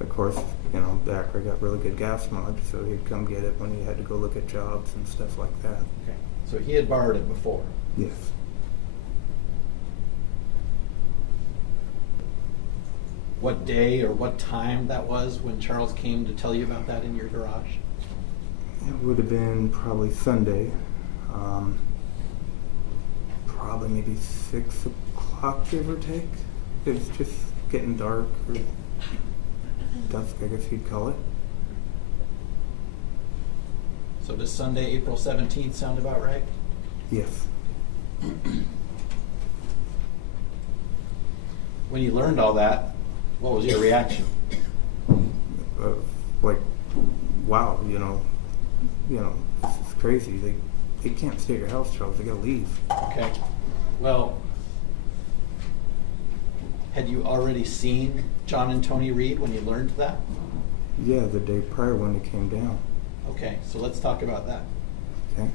of course, the Acura got really good gas mileage, so he'd come get it when he had to go look at jobs and stuff like that. Okay. So he had borrowed it before. Yes. What day or what time that was when Charles came to tell you about that in your garage? It would have been probably Sunday. Probably maybe 6 o'clock, give or take. It was just getting dark, or dusk, I guess you'd call it. So does Sunday, April 17th sound about right? Yes. When you learned all that, what was your reaction? Like, wow, this is crazy. They can't stay at your house, Charles. They gotta leave. Okay. Well, had you already seen John and Tony Reed when you learned that? Yeah, the day prior when they came down. Okay, so let's talk about that. Okay.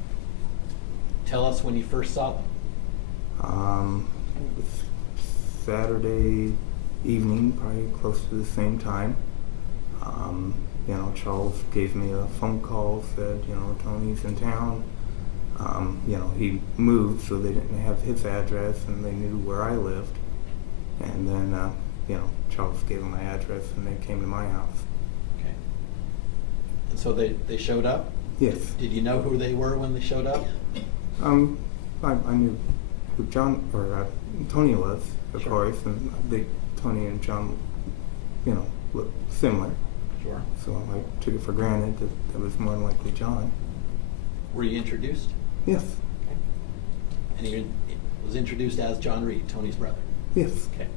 Tell us when you first saw them. It was Saturday evening, probably close to the same time. Charles gave me a phone call, said, Tony's in town. He moved, so they didn't have his address, and they knew where I lived. And then Charles gave them my address and they came to my house. Okay. And so they showed up? Yes. Did you know who they were when they showed up? I knew who John or Tony was, of Sure. course, and Tony and John, look similar. Sure. So I took it for granted that was more than likely John. Were you introduced? Yes. Okay. And he was introduced as John Reed, Tony's brother? Yes. Okay.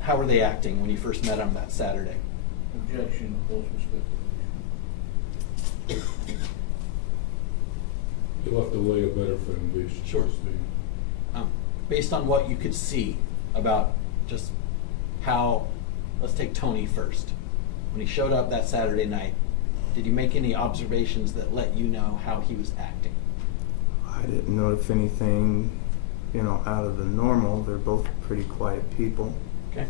How were they acting when you first met them that Saturday? Objection, close respect. You'll have to lay a better foundation. Sure. Steve. Based on what you could see about just how, let's take Tony first. When he showed up that Saturday night, did you make any observations that let you know how he was acting? I didn't notice anything, out of the normal. They're both pretty quiet people. Okay.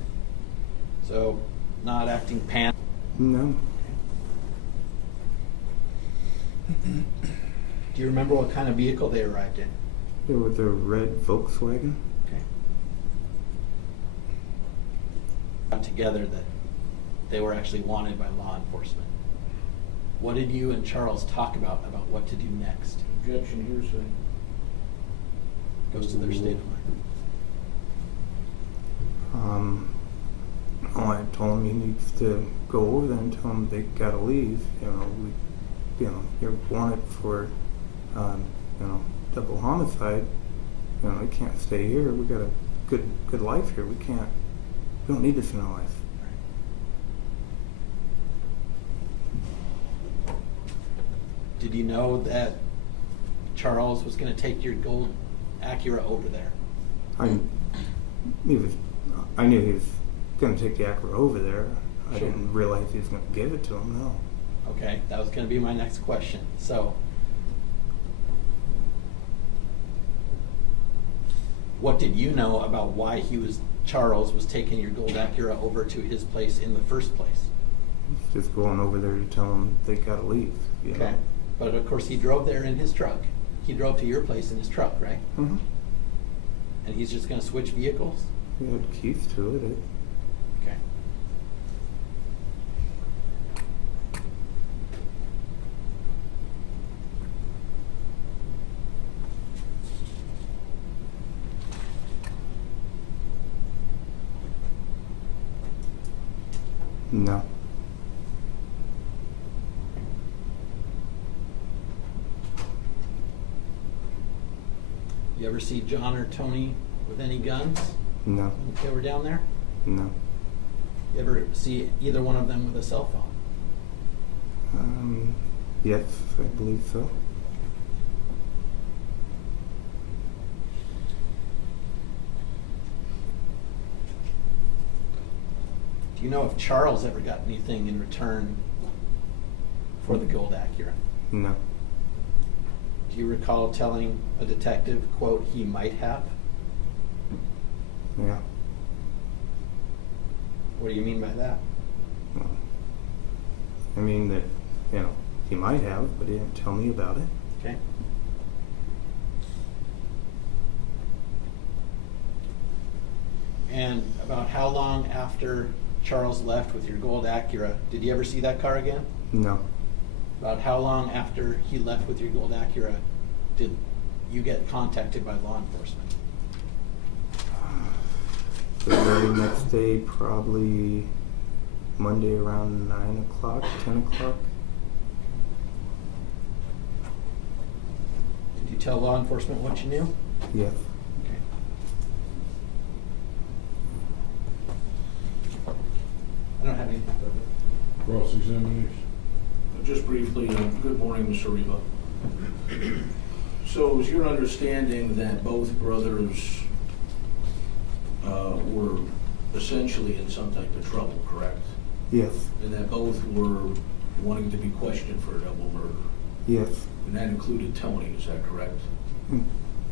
So, not acting pan. No. Do you remember what kind of vehicle they arrived in? It was a red Volkswagen. Okay. Got together that they were actually wanted by law enforcement. What did you and Charles talk about what to do next? Objection, hearsay. Goes to their state of mind. I told him he needs to go over there and tell him they gotta leave. You're wanted for, double homicide. They can't stay here. We got a good life here. We don't need this in our life. Did you know that Charles was going to take your gold Acura over there? I knew he was gonna take the Acura over there. I Sure. didn't realize he was gonna give it to him. No. Okay, that was going to be my next question. So, what did you know about why Charles was taking your gold Acura over to his place in the first place? Just going over there to tell him they gotta leave. Okay, but of course he drove there in his truck. He drove to your place in his truck, right? Mm-hmm. And he's just going to switch vehicles? He had keys to it. Okay. No. You ever see John or Tony with any guns No. when they were down there? No. You ever see either one of them with a cell phone? Yes, I believe so. Do you know if Charles ever got anything in return for the gold Acura? No. Do you recall telling a detective, quote, he might have? Yeah. What do you mean by that? Well, I mean that, he might have, but he didn't tell me about it. Okay. And about how long after Charles left with your gold Acura, did you ever see that car again? No. About how long after he left with your gold Acura did you get contacted by law enforcement? The very next day, probably Monday around 9 o'clock, 10 o'clock. Did you tell law enforcement what you knew? Yes. Okay. I don't have anything further. Cross-examination. Just briefly, good morning, Mr. Reba. So is your understanding that both brothers were essentially in some type of trouble, correct? Yes. And that both were wanting to be questioned for a double murder? Yes. And that included Tony, is that correct?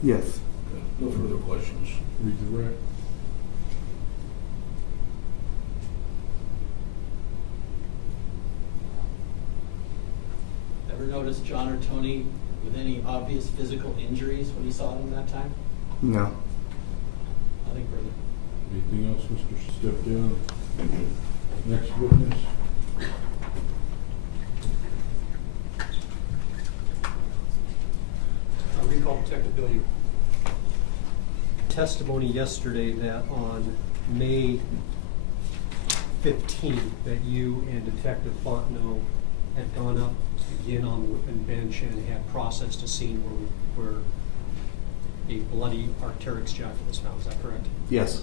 Yes. Okay. No further questions. Read the rec. Ever notice John or Tony with any obvious physical injuries when you saw them that time? No. Nothing further. Anything else, Mr. Step down? Next witness. Recall Detective Bill, you testimony yesterday that on May 15th, that you and Detective Fontenot had gone up again on the whipping bench and had processed a scene where a bloody Arc'teryx jacket was found. Is that correct? Yes.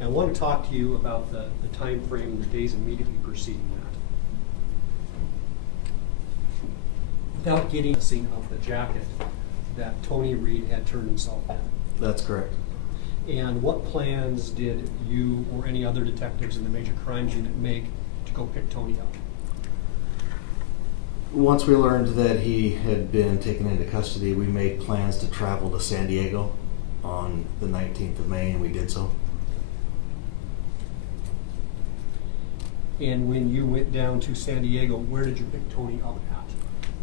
Now, I want to talk to you about the time frame and the days immediately preceding that. Without getting a scene of the jacket that Tony Reed had turned himself in. That's correct. And what plans did you or any other detectives in the Major Crimes Unit make to go pick Tony up? Once we learned that he had been taken into custody, we made plans to travel to San Diego on the 19th of May, and we did so. And when you went down to San Diego, where did you pick Tony up at?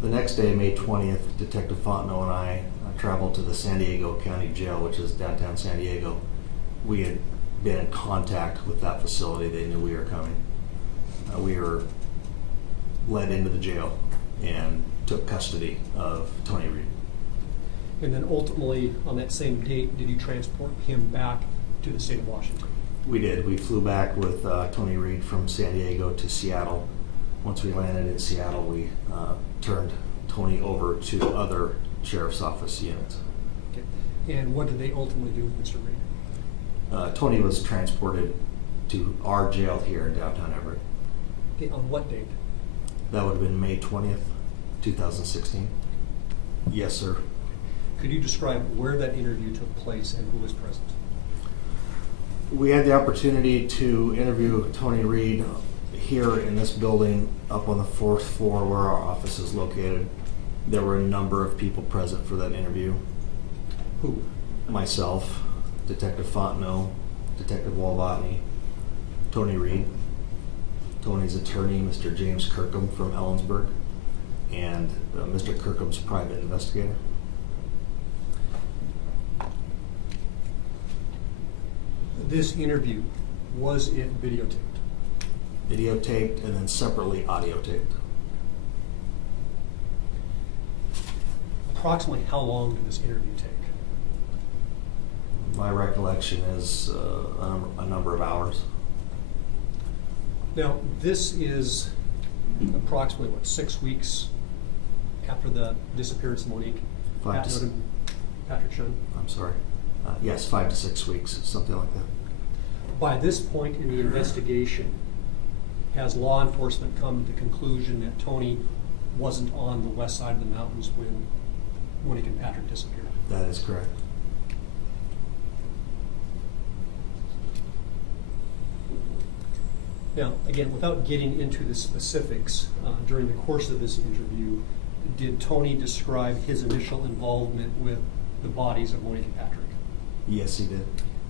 The next day, May 20th, Detective Fontenot and I traveled to the San Diego County Jail, which is downtown San Diego. We had been in contact with that facility. They knew we were coming. We were led into the jail and took custody of Tony Reed. And then ultimately, on that same date, did you transport him back to the state of Washington? We did. We flew back with Tony Reed from San Diego to Seattle. Once we landed in Seattle, we turned Tony over to other sheriff's office units. Okay. And what did they ultimately do with Mr. Reed? Tony was transported to our jail here in downtown Everett. Okay, on what date? That would have been May 20th, 2016. Yes, sir. Could you describe where that interview took place and who was present? We had the opportunity to interview Tony Reed here in this building up on the 4th floor where our office is located. There were a number of people present for that interview. Who? Myself, Detective Fontenot, Detective Walbotny, Tony Reed, Tony's attorney, Mr. James Kirkham from Ellensburg, and Mr. Kirkham's private investigator. This interview, was it videotaped? Videotaped and then separately audio taped. Approximately how long did this interview take? My recollection is a number of hours. Now, this is approximately, 6 weeks after the disappearance of Monique? 5 Pat to Noden, Patrick Shun. I'm sorry. Yes, 5 to 6 weeks, something like that. By this point in the investigation, has law enforcement come to the conclusion that Tony wasn't on the west side of the mountains when Monique and Patrick disappeared? That is correct. Now, again, without getting into the specifics, during the course of this interview, did Tony describe his initial involvement with the bodies of Monique and Patrick? Yes, he did.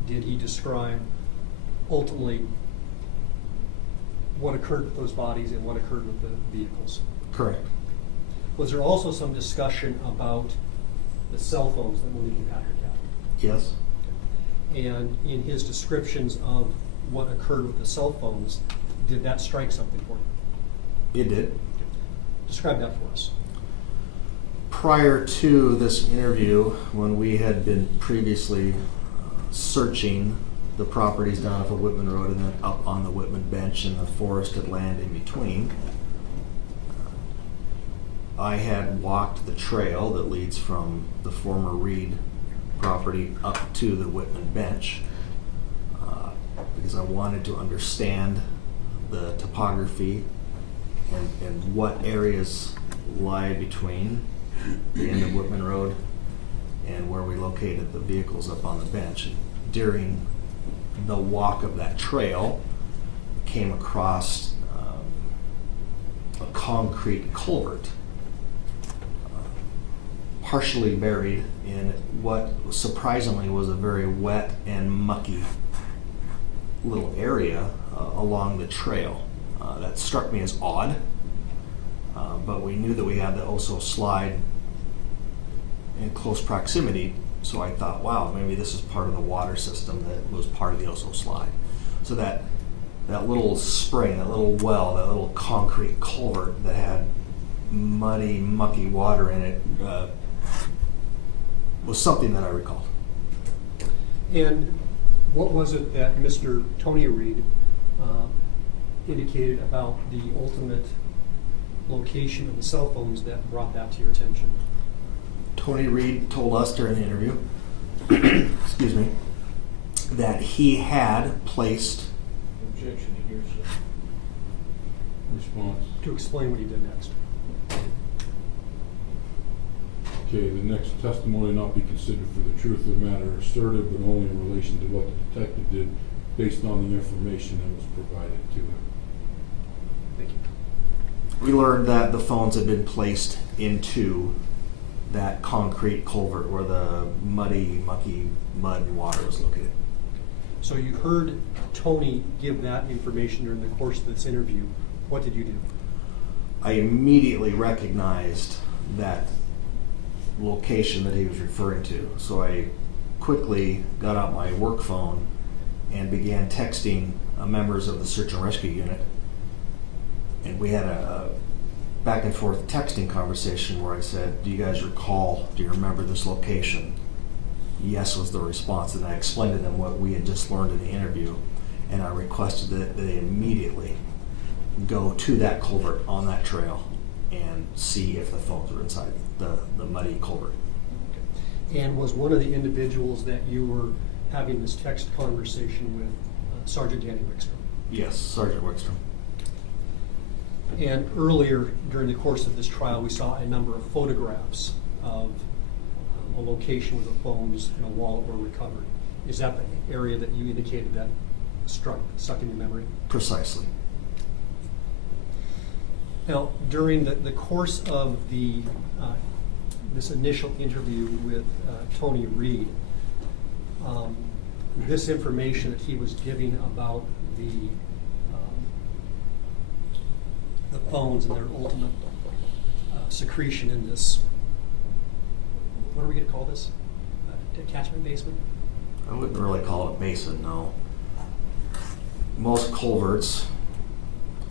Did he describe ultimately what occurred with those bodies and what occurred with the vehicles? Correct. Was there also some discussion about the cell phones that Monique and Patrick had? Yes. And in his descriptions of what occurred with the cell phones, did that strike something for you? It did. Describe that for us. Prior to this interview, when we had been previously searching the properties down off of Whitman Road and then up on the Whitman bench and the forested land in between, I had walked the trail that leads from the former Reed property up to the Whitman bench because I wanted to understand the topography and what areas lie between the end of Whitman Road and where we located the vehicles up on the bench. During the walk of that trail, came across a concrete culvert, partially buried in what surprisingly was a very wet and mucky little area along the trail. That struck me as odd, but we knew that we had the Oso slide in close proximity So I thought, wow, maybe this is part of the water system that was part of the Oso slide. So that little spring, that little well, that little concrete culvert that had muddy, mucky water in it was something that I recalled. And what was it that Mr. Tony Reed indicated about the ultimate location of the cell phones that brought that to your attention? Tony Reed told us during the interview, excuse me, that he had placed. Objection, here's Response. To explain what he did next. Okay, the next testimony not be considered for the truth of the matter asserted, but only in relation to what the detective did based on the information that was provided to him. Thank you. We learned that the phones had been placed into that concrete culvert where the muddy, mucky mud and water was located. So you heard Tony give that information during the course of this interview. What did you do? I immediately recognized that location that he was referring to. So I quickly got out my work phone and began texting members of the search and rescue unit. And we had a back and forth texting conversation where I said, do you guys recall, do you remember this location? Yes was the response, and I explained to them what we had just learned in the interview, and I requested that they immediately go to that culvert on that trail and see if the phones were inside the muddy culvert. And was one of the individuals that you were having this text conversation with Sergeant Danny Wickstrom? Yes, Sergeant Wickstrom. And earlier during the course of this trial, we saw a number of photographs of a location where the phones and a wallet were recovered. Is that the area that you indicated that stuck in your memory? Precisely. Now, during the course of this initial interview with Tony Reed, this information that he was giving about the phones and their ultimate secretion in this, what are we going to call this? Catchment basement? I wouldn't really call it a basin, no. Most culverts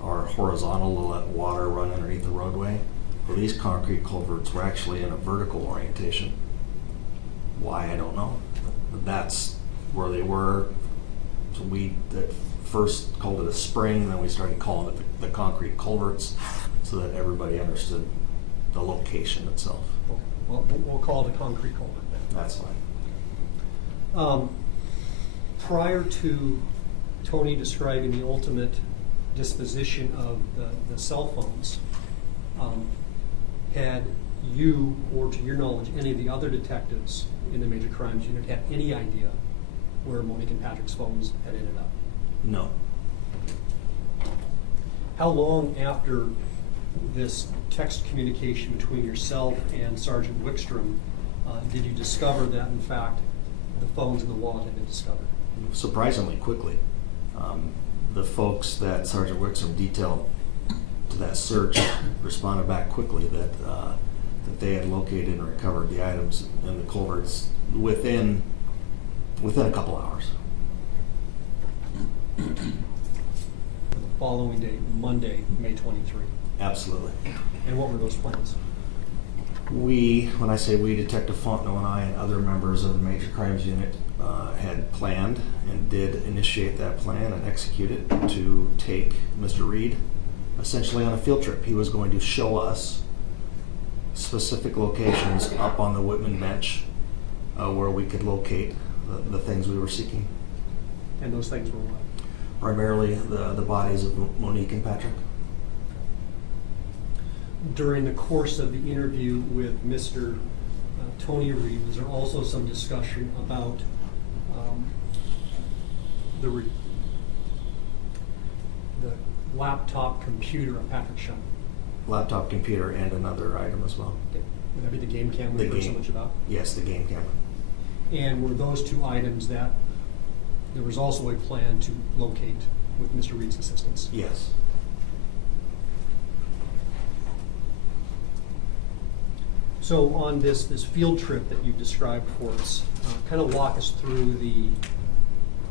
are horizontal to let water run underneath the roadway. Well, these concrete culverts were actually in a vertical orientation. Why, I don't know. But that's where they were. So we at first called it a spring, then we started calling it the concrete culverts so that everybody understood the location itself. Okay. Well, we'll call it a concrete culvert then. That's fine. Prior to Tony describing the ultimate disposition of the cell phones, had you, or to your knowledge, any of the other detectives in the Major Crimes Unit had any idea where Monique and Patrick's phones had ended up? No. How long after this text communication between yourself and Sergeant Wickstrom did you discover that, in fact, the phones and the wallet had been discovered? Surprisingly quickly. The folks that Sergeant Wickstrom detailed to that search responded back quickly that they had located and recovered the items in the culverts within a couple hours. The following day, Monday, May 23. Absolutely. And what were those plans? We, when I say we, Detective Fontenot and I and other members of the Major Crimes Unit had planned and did initiate that plan and execute it to take Mr. Reed essentially on a field trip. He was going to show us specific locations up on the Whitman bench where we could locate the things we were seeking. And those things were what? Primarily the bodies of Monique and Patrick. During the course of the interview with Mr. Tony Reed, was there also some discussion about the laptop computer of Patrick Shum? Laptop, computer, and another item as well. Would that be the game camera we heard so much about? Yes, the game camera. And were those two items that there was also a plan to locate with Mr. Reed's assistance? So on this field trip that you described for us, kind of walk us through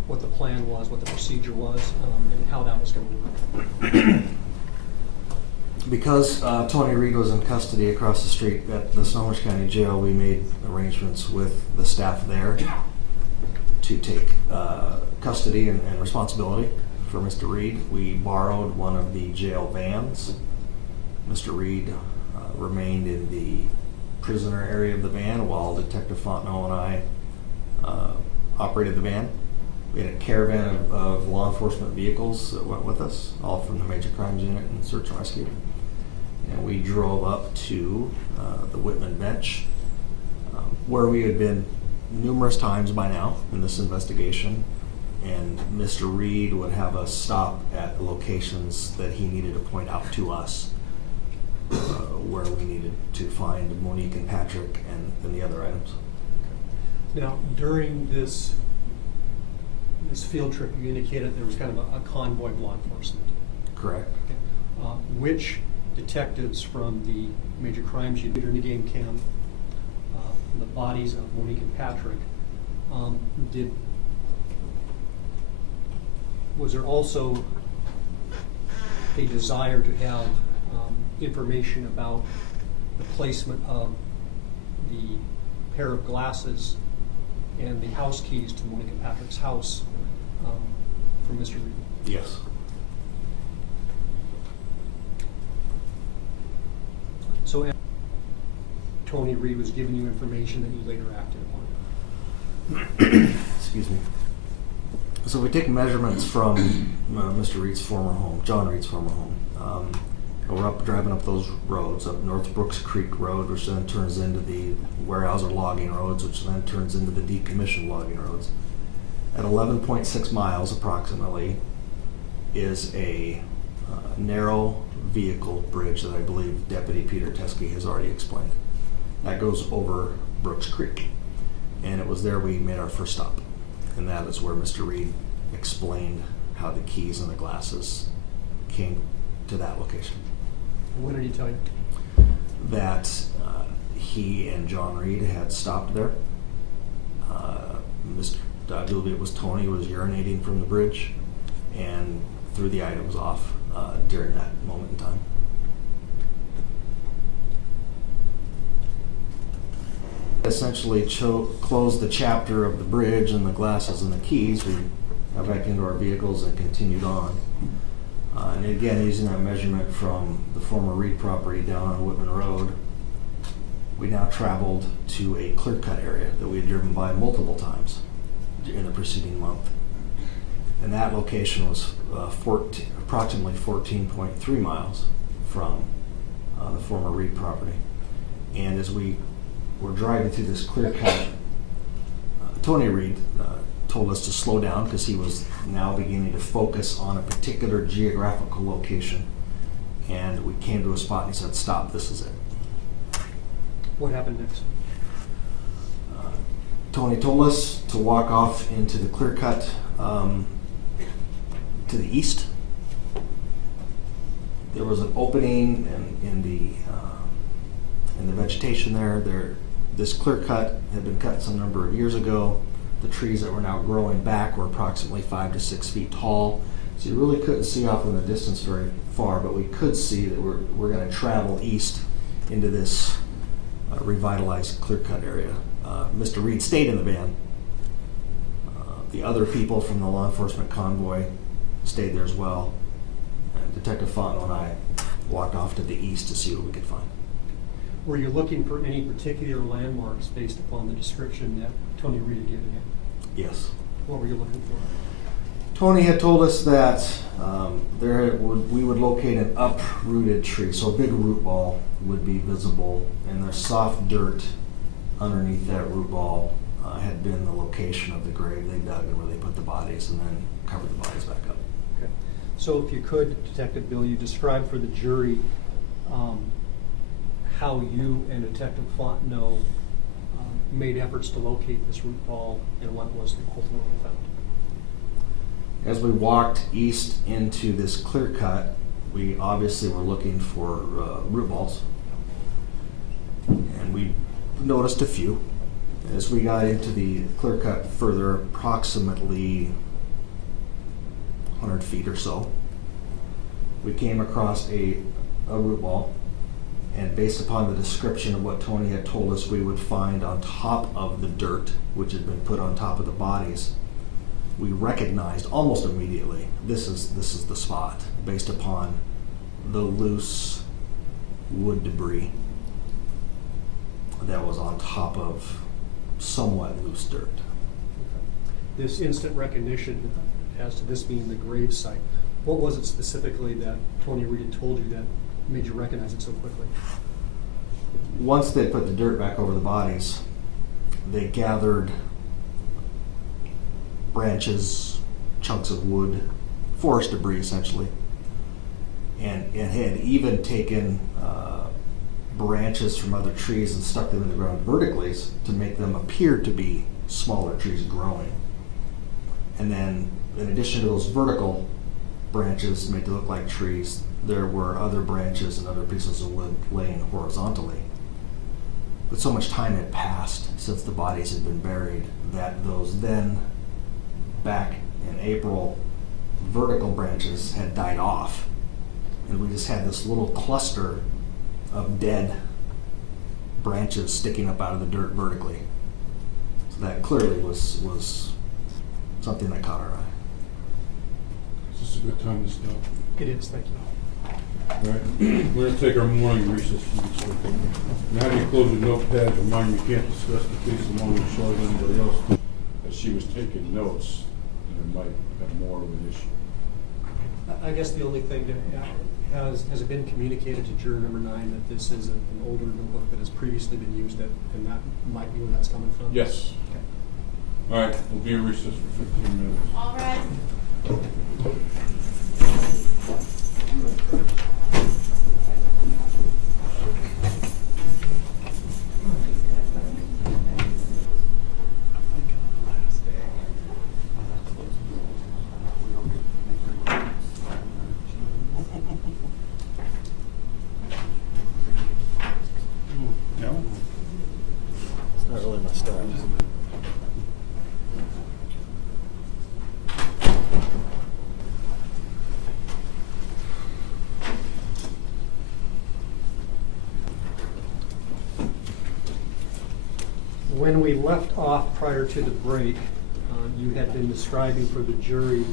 what the plan was, what the procedure was, and how that was going to work. Because Tony Reed was in custody across the street at the Snohomish County Jail, we made arrangements with the staff there to take custody and responsibility for Mr. Reed. We borrowed one of the jail vans. Mr. Reed remained in the prisoner area of the van while Detective Fontenot and I operated the van. We had a caravan of law enforcement vehicles that went with us, all from the Major Crimes Unit and Search and Rescue. And we drove up to the Whitman bench, where we had been numerous times by now in this investigation. And Mr. Reed would have us stop at the locations that he needed to point out to us, where we needed to find Monique and Patrick and the other items. Now, during this field trip, you indicated there was kind of a convoy of law enforcement. Correct. Which detectives from the Major Crimes Unit in the game cam, the bodies of Monique and Patrick, was there also a desire to have information about the placement of the pair of glasses and the house keys to Monique and Patrick's house from Mr. Reed? Yes. So Tony Reed was giving you information that you later acted upon. Excuse me. So we take measurements from Mr. Reed's former home, John Reed's former home. We're driving up those roads, up North Brooks Creek Road, which then turns into the Weyerhaeuser logging roads, which then turns into the decommissioned logging roads. At 11.6 miles approximately is a narrow vehicle bridge that I believe Deputy Peter Teskey has already explained. That goes over Brooks Creek. And it was there we made our first stop. And that is where Mr. Reed explained how the keys and the glasses came to that location. When did he tell you? That he and John Reed had stopped there. I believe it was Tony was urinating from the bridge and threw the items off during that moment in time. Essentially closed the chapter of the bridge and the glasses and the keys. We got back into our vehicles and continued on. And again, using that measurement from the former Reed property down on Whitman Road, we now traveled to a clear-cut area that we had driven by multiple times in the preceding month. And that location was approximately 14.3 miles from the former Reed property. And as we were driving through this clear-cut, Tony Reed told us to slow down because he was now beginning to focus on a particular geographical location. And we came to a spot and he said, "Stop, this is it." What happened next? Tony told us to walk off into the clear cut to the east. There was an opening in the vegetation there. This clear cut had been cut some number of years ago. The trees that were now growing back were approximately 5 to 6 feet tall. So you really couldn't see off in the distance very far, but we could see that we're going to travel east into this revitalized clear cut area. Mr. Reed stayed in the van. The other people from the law enforcement convoy stayed there as well. And Detective Fontenot and I walked off to the east to see what we could find. Were you looking for any particular landmarks based upon the description that Tony Reed had given you? Yes. What were you looking for? Tony had told us that we would locate an uprooted tree, so a big root ball would be visible, and the soft dirt underneath that root ball had been the location of the grave they dug and where they put the bodies and then covered the bodies back up. Okay. So if you could, Detective Bill, you described for the jury how you and Detective Fontenot made efforts to locate this root ball and what it was that ultimately found. As we walked east into this clear cut, we obviously were looking for root balls. And we noticed a few. As we got into the clear cut further, approximately 100 feet or so, we came across a root ball, and based upon the description of what Tony had told us we would find on top of the dirt, which had been put on top of the bodies, we recognized almost immediately this is the spot based upon the loose wood debris that was on top of somewhat loose dirt. This instant recognition as to this being the grave site, what was it specifically that Tony Reed had told you that made you recognize it so quickly? Once they put the dirt back over the bodies, they gathered branches, chunks of wood, forest debris essentially, and had even taken branches from other trees and stuck them in the ground vertically to make them appear to be smaller trees growing. And then, in addition to those vertical branches made to look like trees, there were other branches and other pieces of wood laying horizontally. But so much time had passed since the bodies had been buried that those then, back in April, vertical branches had died off. And we just had this little cluster of dead branches sticking up out of the dirt vertically. So that clearly was something that caught our eye. Is this a good time to stop? It is, thank you. All right, we're gonna take our morning recess. Now have you close your notepads, remind you can't discuss the case among the show with anybody else. As she was taking notes, and it might have more of an issue. I guess the only thing that has it been communicated to juror number 9 that this is an older notebook that has previously been used, and that might be where that's coming from? Yes. Okay. All right, we'll be in recess for 15 minutes. All right. It's not really my style. When we left off prior to the break, you had been describing for the jury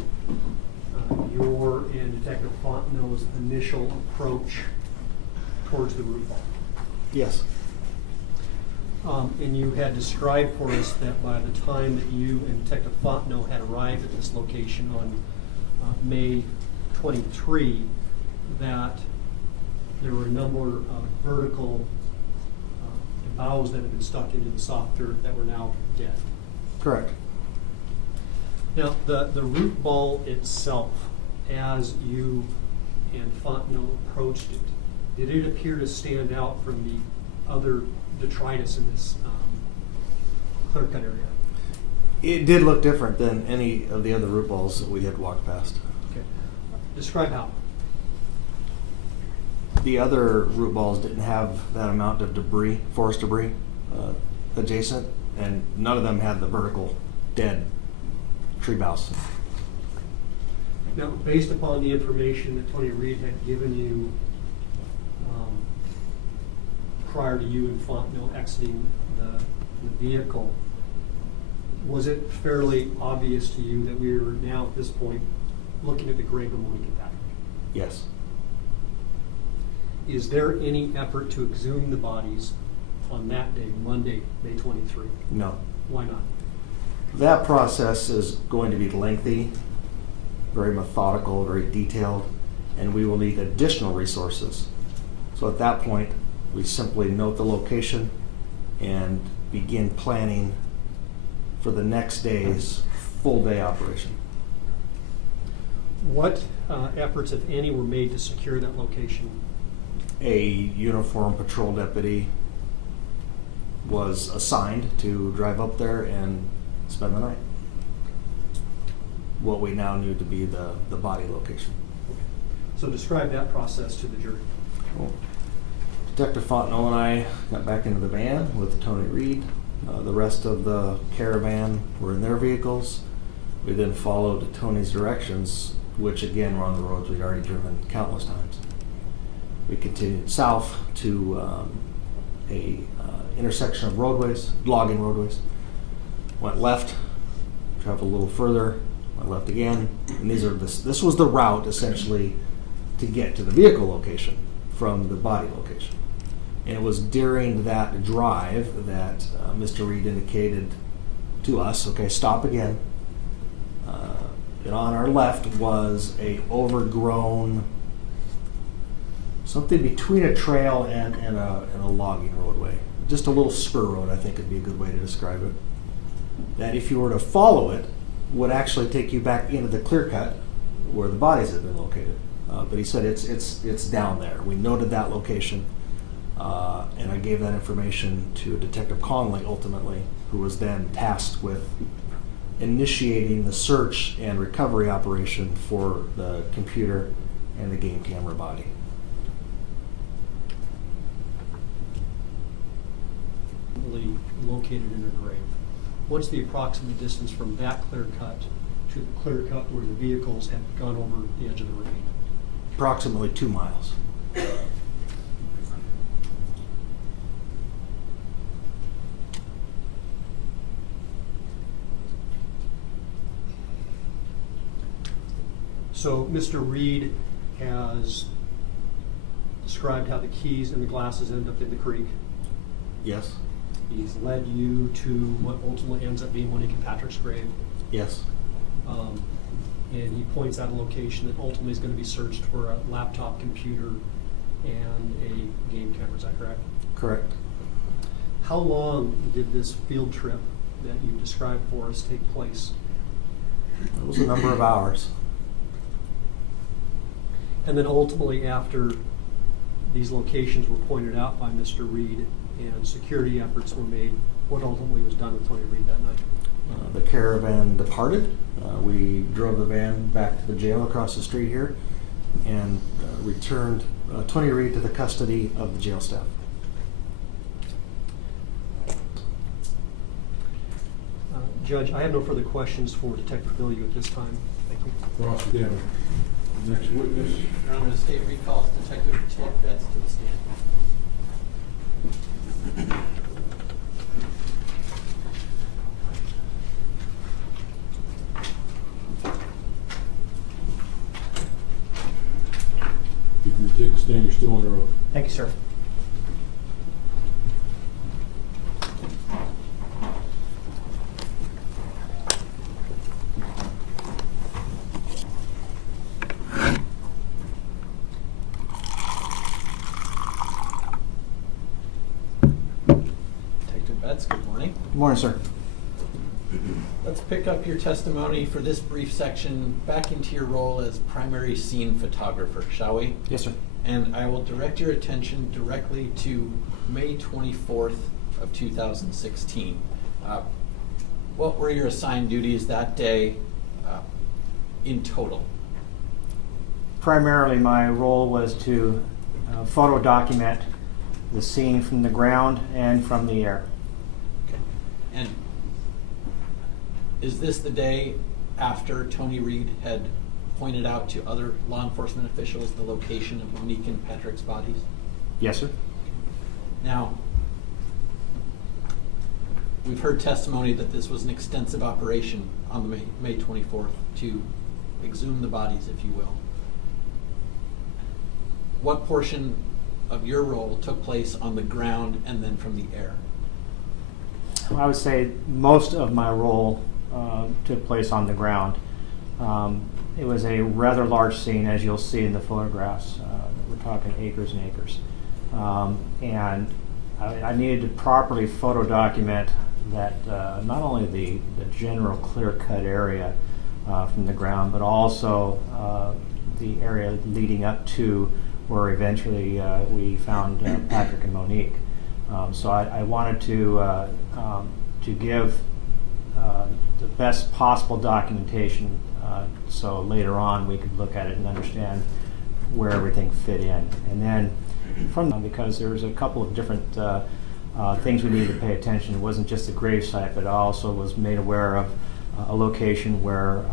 your and Detective Fontenot's initial approach towards the root ball. Yes. And you had described for us that by the time that you and Detective Fontenot had arrived at this location on May 23, that there were a number of vertical boughs that had been stuck into the soft dirt that were now dead. Correct. Now, the root ball itself, as you and Fontenot approached it, did it appear to stand out from the other detritus in this clear-cut area? It did look different than any of the other root balls that we had walked past. Okay. Describe how. The other root balls didn't have that amount of debris, forest debris, adjacent, and none of them had the vertical dead tree boughs. Now, based upon the information that Tony Reed had given you prior to you and Fontenot exiting the vehicle, was it fairly obvious to you that we were now at this point looking at the grave of Monique Patrick? Yes. Is there any effort to exhume the bodies on that day, Monday, May 23? No. Why not? That process is going to be lengthy, very methodical, very detailed, and we will need additional resources. So at that point, we simply note the location and begin planning for the next day's full day operation. What efforts, if any, were made to secure that location? A uniformed patrol deputy was assigned to drive up there and spend the night. What we now knew to be the body location. So describe that process to the jury. Detective Fontenot and I got back into the van with Tony Reed. The rest of the caravan were in their vehicles. We then followed Tony's directions, which again were on the roads we'd already driven countless times. We continued south to a intersection of roadways, logging roadways. Went left, traveled a little further, went left again, and this was the route essentially to get to the vehicle location from the body location. And it was during that drive that Mr. Reed indicated to us, okay, stop again. And on our left was a overgrown, something between a trail and a logging roadway. Just a little spur road, I think would be a good way to describe it. That if you were to follow it, would actually take you back into the clear cut where the bodies had been located. But he said it's down there. We noted that location, and I gave that information to Detective Conley ultimately, who was then tasked with initiating the search and recovery operation for the computer and the game camera body. Located in her grave. What's the approximate distance from that clear cut to the clear cut where the vehicles had gone over the edge of the ravine? Approximately 2 miles. So Mr. Reed has described how the keys and the glasses end up in the creek. Yes. He's led you to what ultimately ends up being Monique and Patrick's grave. Yes. And he points out a location that ultimately is going to be searched for a laptop computer and a game camera. Is that correct? Correct. How long did this field trip that you've described for us take place? It was a number of hours. And then ultimately, after these locations were pointed out by Mr. Reed and security efforts were made, what ultimately was done with Tony Reed that night? The caravan departed. We drove the van back to the jail across the street here and returned Tony Reed to the custody of the jail staff. Judge, I have no further questions for Detective Billiou at this time. Thank you. Cross examine. Next witness. Your Honor, the state recalls Detective Ted Betts to the stand. If you take the stand, you're still under oath. Thank you, sir. Detective Betts, good morning. Good morning, sir. Let's pick up your testimony for this brief section back into your role as primary scene photographer, shall we? Yes, sir. And I will direct your attention directly to May 24th of 2016. What were your assigned duties that day in total? Primarily, my role was to photo document the scene from the ground and from the air. Okay. And is this the day after Tony Reed had pointed out to other law enforcement officials the location of Monique and Patrick's bodies? Yes, sir. Now, we've heard testimony that this was an extensive operation on the May 24th to exhume the bodies, if you will. What portion of your role took place on the ground and then from the air? I would say most of my role took place on the ground. It was a rather large scene, as you'll see in the photographs. We're talking acres and acres. And I needed to properly photo document that not only the general clear-cut area from the ground, but also the area leading up to where eventually we found Patrick and Monique. So I wanted to give the best possible documentation so later on we could look at it and understand where everything fit in. And then from them because there was a couple of different things we needed to pay attention. It wasn't just the grave site, but I also was made aware of a location where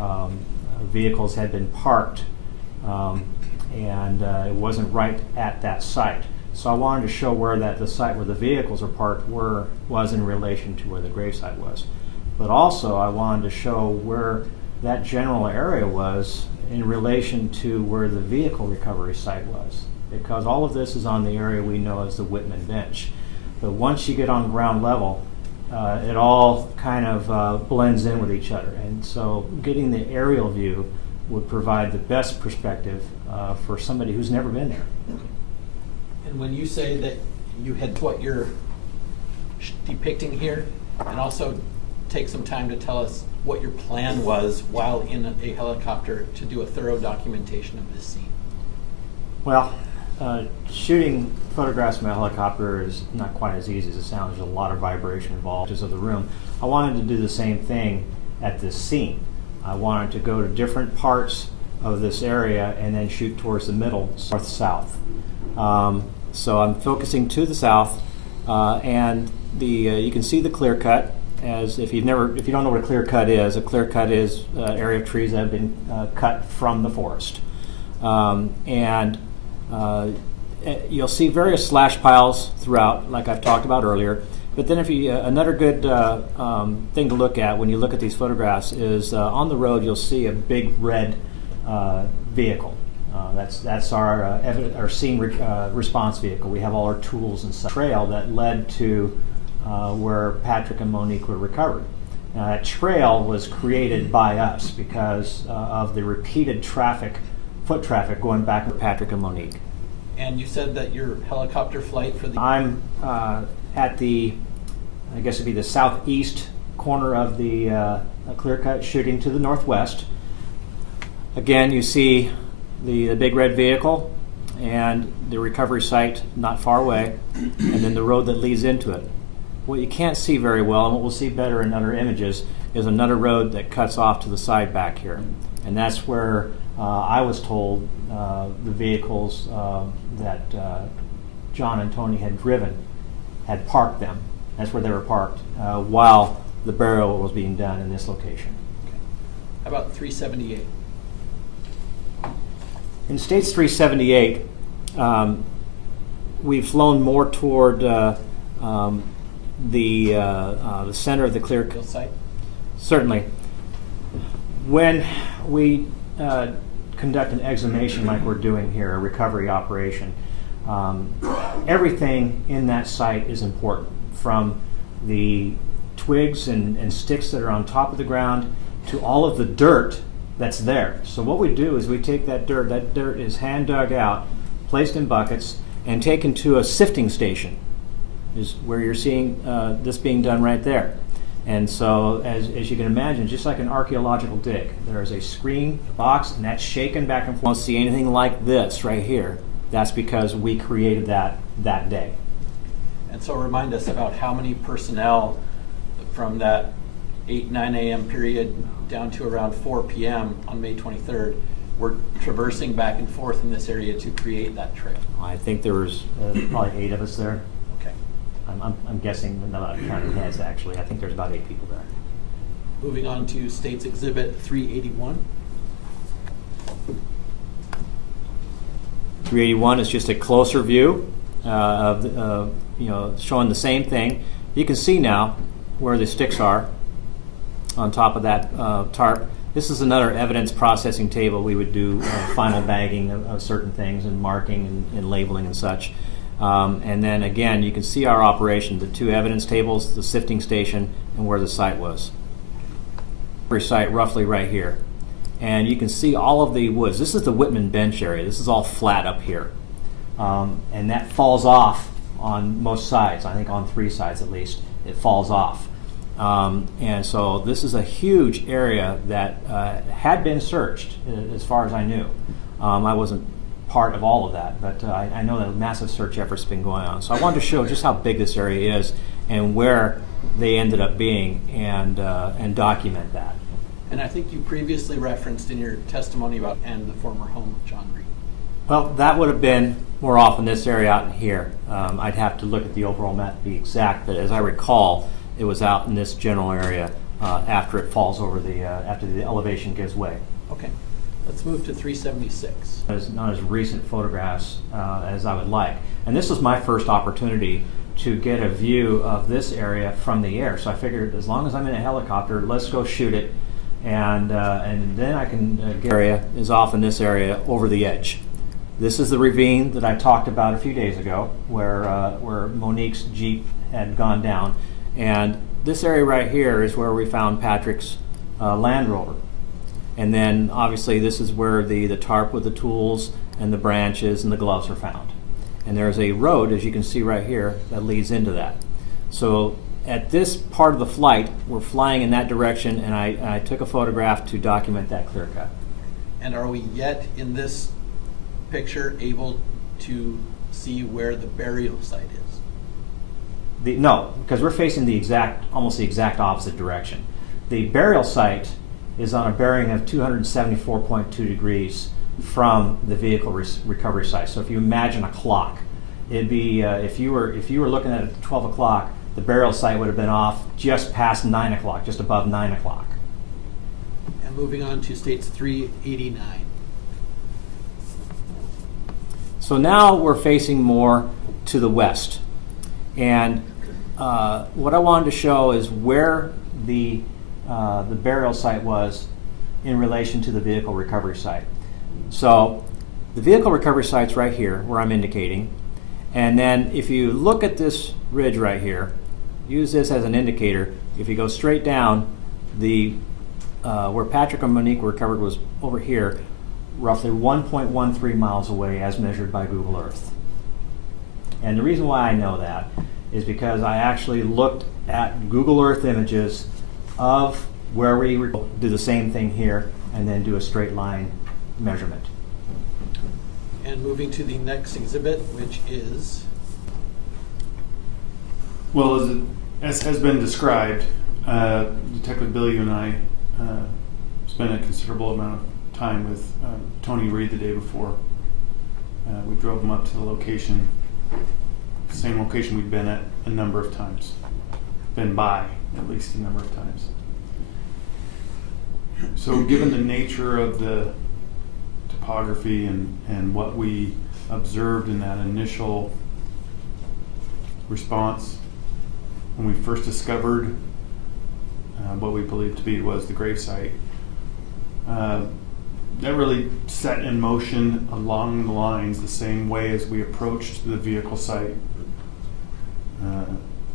vehicles had been parked, and it wasn't right at that site. So I wanted to show where the site where the vehicles are parked was in relation to where the gravesite was. But also I wanted to show where that general area was in relation to where the vehicle recovery site was. Because all of this is on the area we know as the Whitman Bench. But once you get on ground level, it all kind of blends in with each other. And so getting the aerial view would provide the best perspective for somebody who's never been there. And when you say that you had what you're depicting here, and also take some time to tell us what your plan was while in a helicopter to do a thorough documentation of this scene. Well, shooting photographs from a helicopter is not quite as easy as it sounds. There's a lot of vibration involved of the room. I wanted to do the same thing at this scene. I wanted to go to different parts of this area and then shoot towards the middle, north-south. So I'm focusing to the south, and you can see the clear cut. As if you don't know what a clear cut is an area of trees that have been cut from the forest, and you'll see various slash piles throughout, like I've talked about earlier. But then, another good thing to look at when you look at these photographs is on the road you'll see a big red vehicle. That's our scene response vehicle. We have all our tools and such. Trail that led to where Patrick and Monique were recovered. Now, that trail was created by us because of the repeated foot traffic going back to Patrick and Monique. And you said that your helicopter flight for the... I'm at I guess it'd be the southeast corner of the clear cut, shooting to the northwest. Again, you see the big red vehicle and the recovery site not far away, and then the road that leads into it. What you can't see very well, and what we'll see better in other images, is another road that cuts off to the side back here. And that's where I was told the vehicles that John and Tony had driven had parked them. That's where they were parked while the burial was being done in this location. Okay. How about 378? In States 378, we've flown more toward the center of the clear cut site? Certainly. When we conduct an exhumation like we're doing here, a recovery operation, everything in that site is important, from the twigs and sticks that are on top of the ground to all of the dirt that's there. So what we do is we take that dirt is hand dug out, placed in buckets, and taken to a sifting station, is where you're seeing this being done right there. And so as you can imagine, just like an archaeological dig, there is a screen box, and that's shaken back and forth. You won't see anything like this right here. That's because we created that day. And so remind us about how many personnel from that 9 a.m. period down to around 4 p.m. on May 23rd were traversing back and forth in this area to create that trail. I think there was probably 8 of us there. Okay. I'm guessing, not counting heads actually. I think there's about 8 people there. Moving on to States Exhibit 381. 381 is just a closer view of showing the same thing. You can see now where the sticks are on top of that tarp. This is another evidence processing table. We would do final bagging of certain things and marking and labeling and such. And then again, you can see our operation, the 2 evidence tables, the sifting station, and where the site was. Every site roughly right here. And you can see all of the woods. This is the Whitman Bench area. This is all flat up here. And that falls off on most sides. I think on 3 sides at least, it falls off. And so this is a huge area that had been searched as far as I knew. I wasn't part of all of that, but I know that a massive search effort's been going on. So I wanted to show just how big this area is and where they ended up being and document that. And I think you previously referenced in your testimony about the former home of John Reed. Well, that would have been more often this area out in here. I'd have to look at the overall map to be exact, but as I recall, it was out in this general area after it falls over after the elevation gives way. Okay, let's move to 376. Not as recent photographs as I would like. And this was my first opportunity to get a view of this area from the air. So I figured as long as I'm in a helicopter, let's go shoot it. And then I can get area is off in this area over the edge. This is the ravine that I talked about a few days ago where Monique's Jeep had gone down. And this area right here is where we found Patrick's Land Rover. And then obviously this is where the tarp with the tools and the branches and the gloves are found. And there's a road, as you can see right here, that leads into that. So at this part of the flight, we're flying in that direction, and I took a photograph to document that clear cut. And are we yet in this picture able to see where the burial site is? No, because we're facing almost the exact opposite direction. The burial site is on a bearing of 274.2 degrees from the vehicle recovery site. So if you imagine a clock, it'd be if you were looking at it at 12 o'clock, the burial site would have been off just past 9 o'clock, just above 9 o'clock. And moving on to states 389. So now we're facing more to the west. And what I wanted to show is where the burial site was in relation to the vehicle recovery site. So the vehicle recovery site's right here, where I'm indicating. And then if you look at this ridge right here, use this as an indicator. If you go straight down, where Patrick and Monique were recovered was over here, roughly 1.13 miles away as measured by Google Earth. And the reason why I know that is because I actually looked at Google Earth images of where we do the same thing here and then do a straight line measurement. And moving to the next exhibit, which is Well, as has been described, Detective Billy and I spent a considerable amount of time with Tony Reed the day before. We drove him up to the location, same location we'd been at a number of times, been by at least a number of times. So given the nature of the topography and what we observed in that initial response, when we first discovered what we believed to be was the gravesite, that really set in motion along the lines the same way as we approached the vehicle site,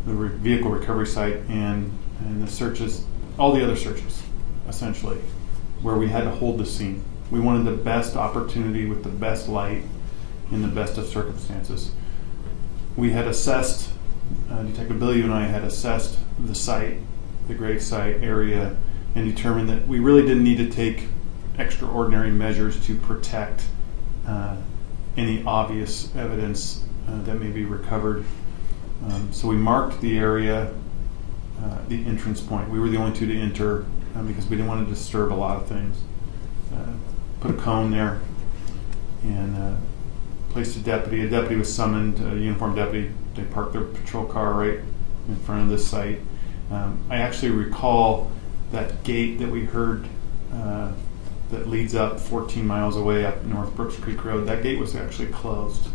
vehicle recovery site, and the searches, all the other searches, essentially, where we had to hold the scene. We wanted the best opportunity with the best light in the best of circumstances. We had assessed, Detective Billy and I had assessed the site, the grave site area, and determined that we really didn't need to take extraordinary measures to protect any obvious evidence that may be recovered. So we marked the area, the entrance point. We were the only two to enter because we didn't want to disturb a lot of things. Put a cone there and placed a deputy. A deputy was summoned, a uniformed deputy. They parked their patrol car right in front of this site. I actually recall that gate that we heard that leads up 14 miles away up North Brooks Creek Road. That gate was actually closed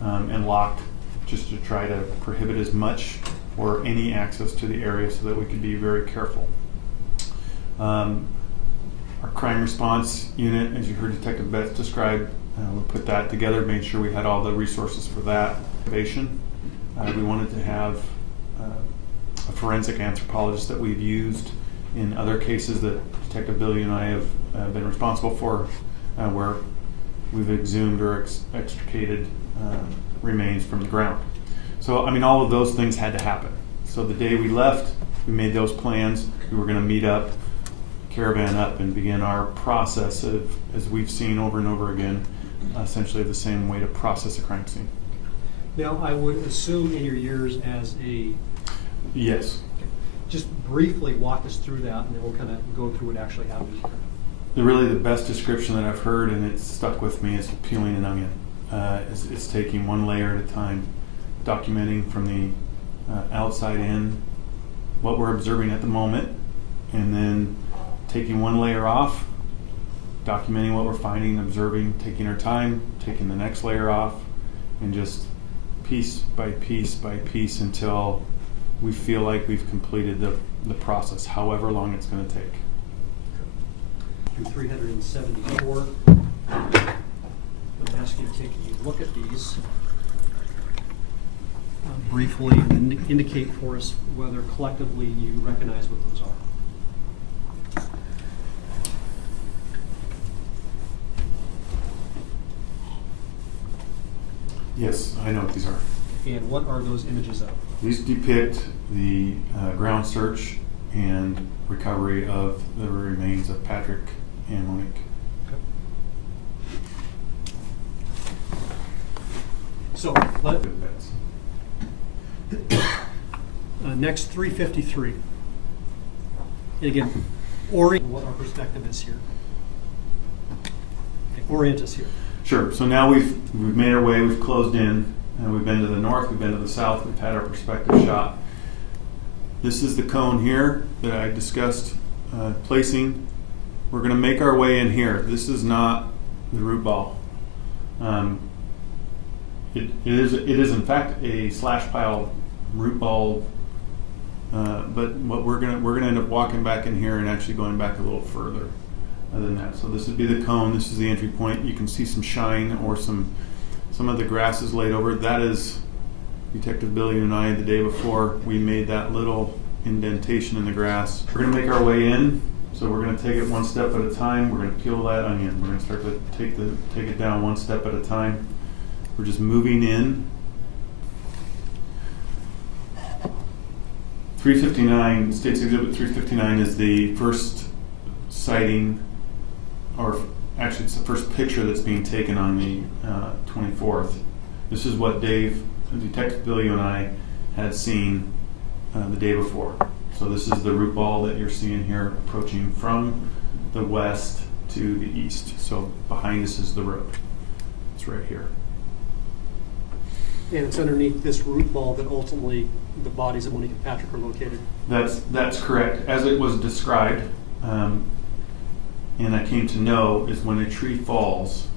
and locked just to try to prohibit as much or any access to the area so that we could be very careful. Our crime response unit, as you heard Detective Betts describe, we put that together, made sure we had all the resources for that. We wanted to have a forensic anthropologist that we've used in other cases that Detective Billy and I have been responsible for, where we've exhumed or extricated remains from the ground. So, I mean, all of those things had to happen. So the day we left, we made those plans. We were going to meet up, caravan up, and begin our process of, as we've seen over and over again, essentially the same way to process a crime scene. Now, I would assume in your years as a... Yes. Just briefly walk us through that, and then we'll kind of go through what actually happened. really the best description that I've heard, and it's stuck with me, is peeling an onion. It's taking one layer at a time, documenting from the outside in what we're observing at the moment, and then taking one layer off, documenting what we're finding, observing, taking our time, taking the next layer off, and just piece by piece by piece until we feel like we've completed the process, however long it's going to take. Through 374. I'm going to ask you to take a look at these briefly and then indicate for us whether collectively you recognize what those are. Yes, I know what these are. And what are those images of? These depict the ground search and recovery of the remains of Patrick and Monique. So, next 353. And again, orient what our perspective is here. Okay, orient us here. Sure. So now we've made our way. We've closed in. We've been to the north. We've been to the south. We've had our perspective shot. This is the cone here that I discussed placing. We're going to make our way in here. This is not the root ball. It is in fact a slash pile root ball. But what we're gonna end up walking back in here and actually going back a little further than that. So this would be the cone. This is the entry point. You can see some shine or some of the grass is laid over. That is Detective Billy and I the day before we made that little indentation in the grass. We're gonna make our way in. So we're gonna take it one step at a time. We're gonna peel that onion. We're gonna start to take it down one step at a time. We're just moving in. 359, State's Exhibit 359 is the first sighting, or actually it's the first picture that's being taken on the 24th. This is what Detective Billy and I had seen the day before. So this is the root ball that you're seeing here approaching from the west to the east. So behind us is the road. It's right here. And it's underneath this root ball that ultimately the bodies of Monique and Patrick are located. That's correct. As it was described, and I came to know, is when a tree falls.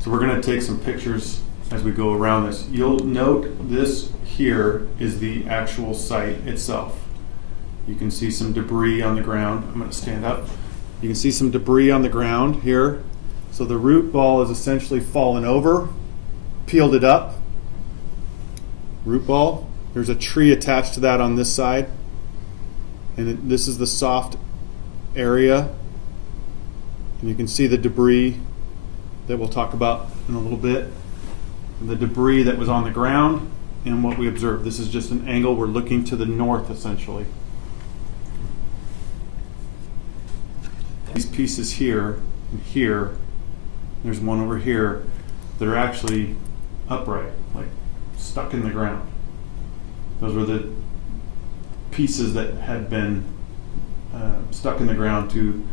So we're going to take some pictures as we go around this. You'll note this here is the actual site itself. You can see some debris on the ground. I'm going to stand up. You can see some debris on the ground here. So the root ball is essentially fallen over, peeled it up. Root ball. There's a tree attached to that on this side. And this is the soft area. And you can see the debris that we'll talk about in a little bit. The debris that was on the ground and what we observed. This is just an angle. We're looking to the north essentially. These pieces here and here, there's one over here that are actually upright, like stuck in the ground. Those were the pieces that had been stuck in the ground to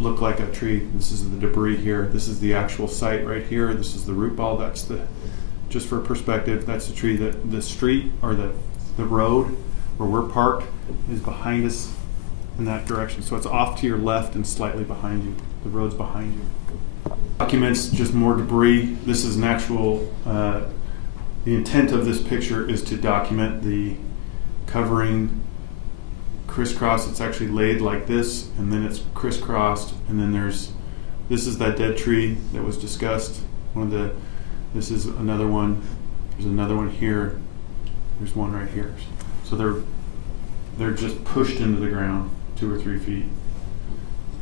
look like a tree. This is the debris here. This is the actual site right here. This is the root ball. That's the, just for perspective, that's the tree. That the street or the road where we're parked is behind us in that direction. So it's off to your left and slightly behind you. The road's behind you. Documents just more debris. This is an actual, the intent of this picture is to document the covering crisscross. It's actually laid like this, and then it's crisscrossed, and then this is that dead tree that was discussed. This is another one. There's another one here. There's one right here. So they're just pushed into the ground 2 or 3 feet,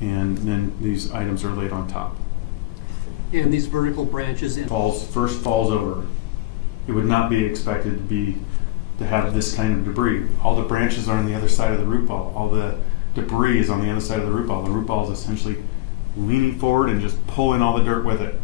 and then these items are laid on top. And these vertical branches First falls over. It would not be expected to have this kind of debris. All the branches are on the other side of the root ball. All the debris is on the other side of the root ball. The root ball is essentially leaning forward and just pulling all the dirt with it.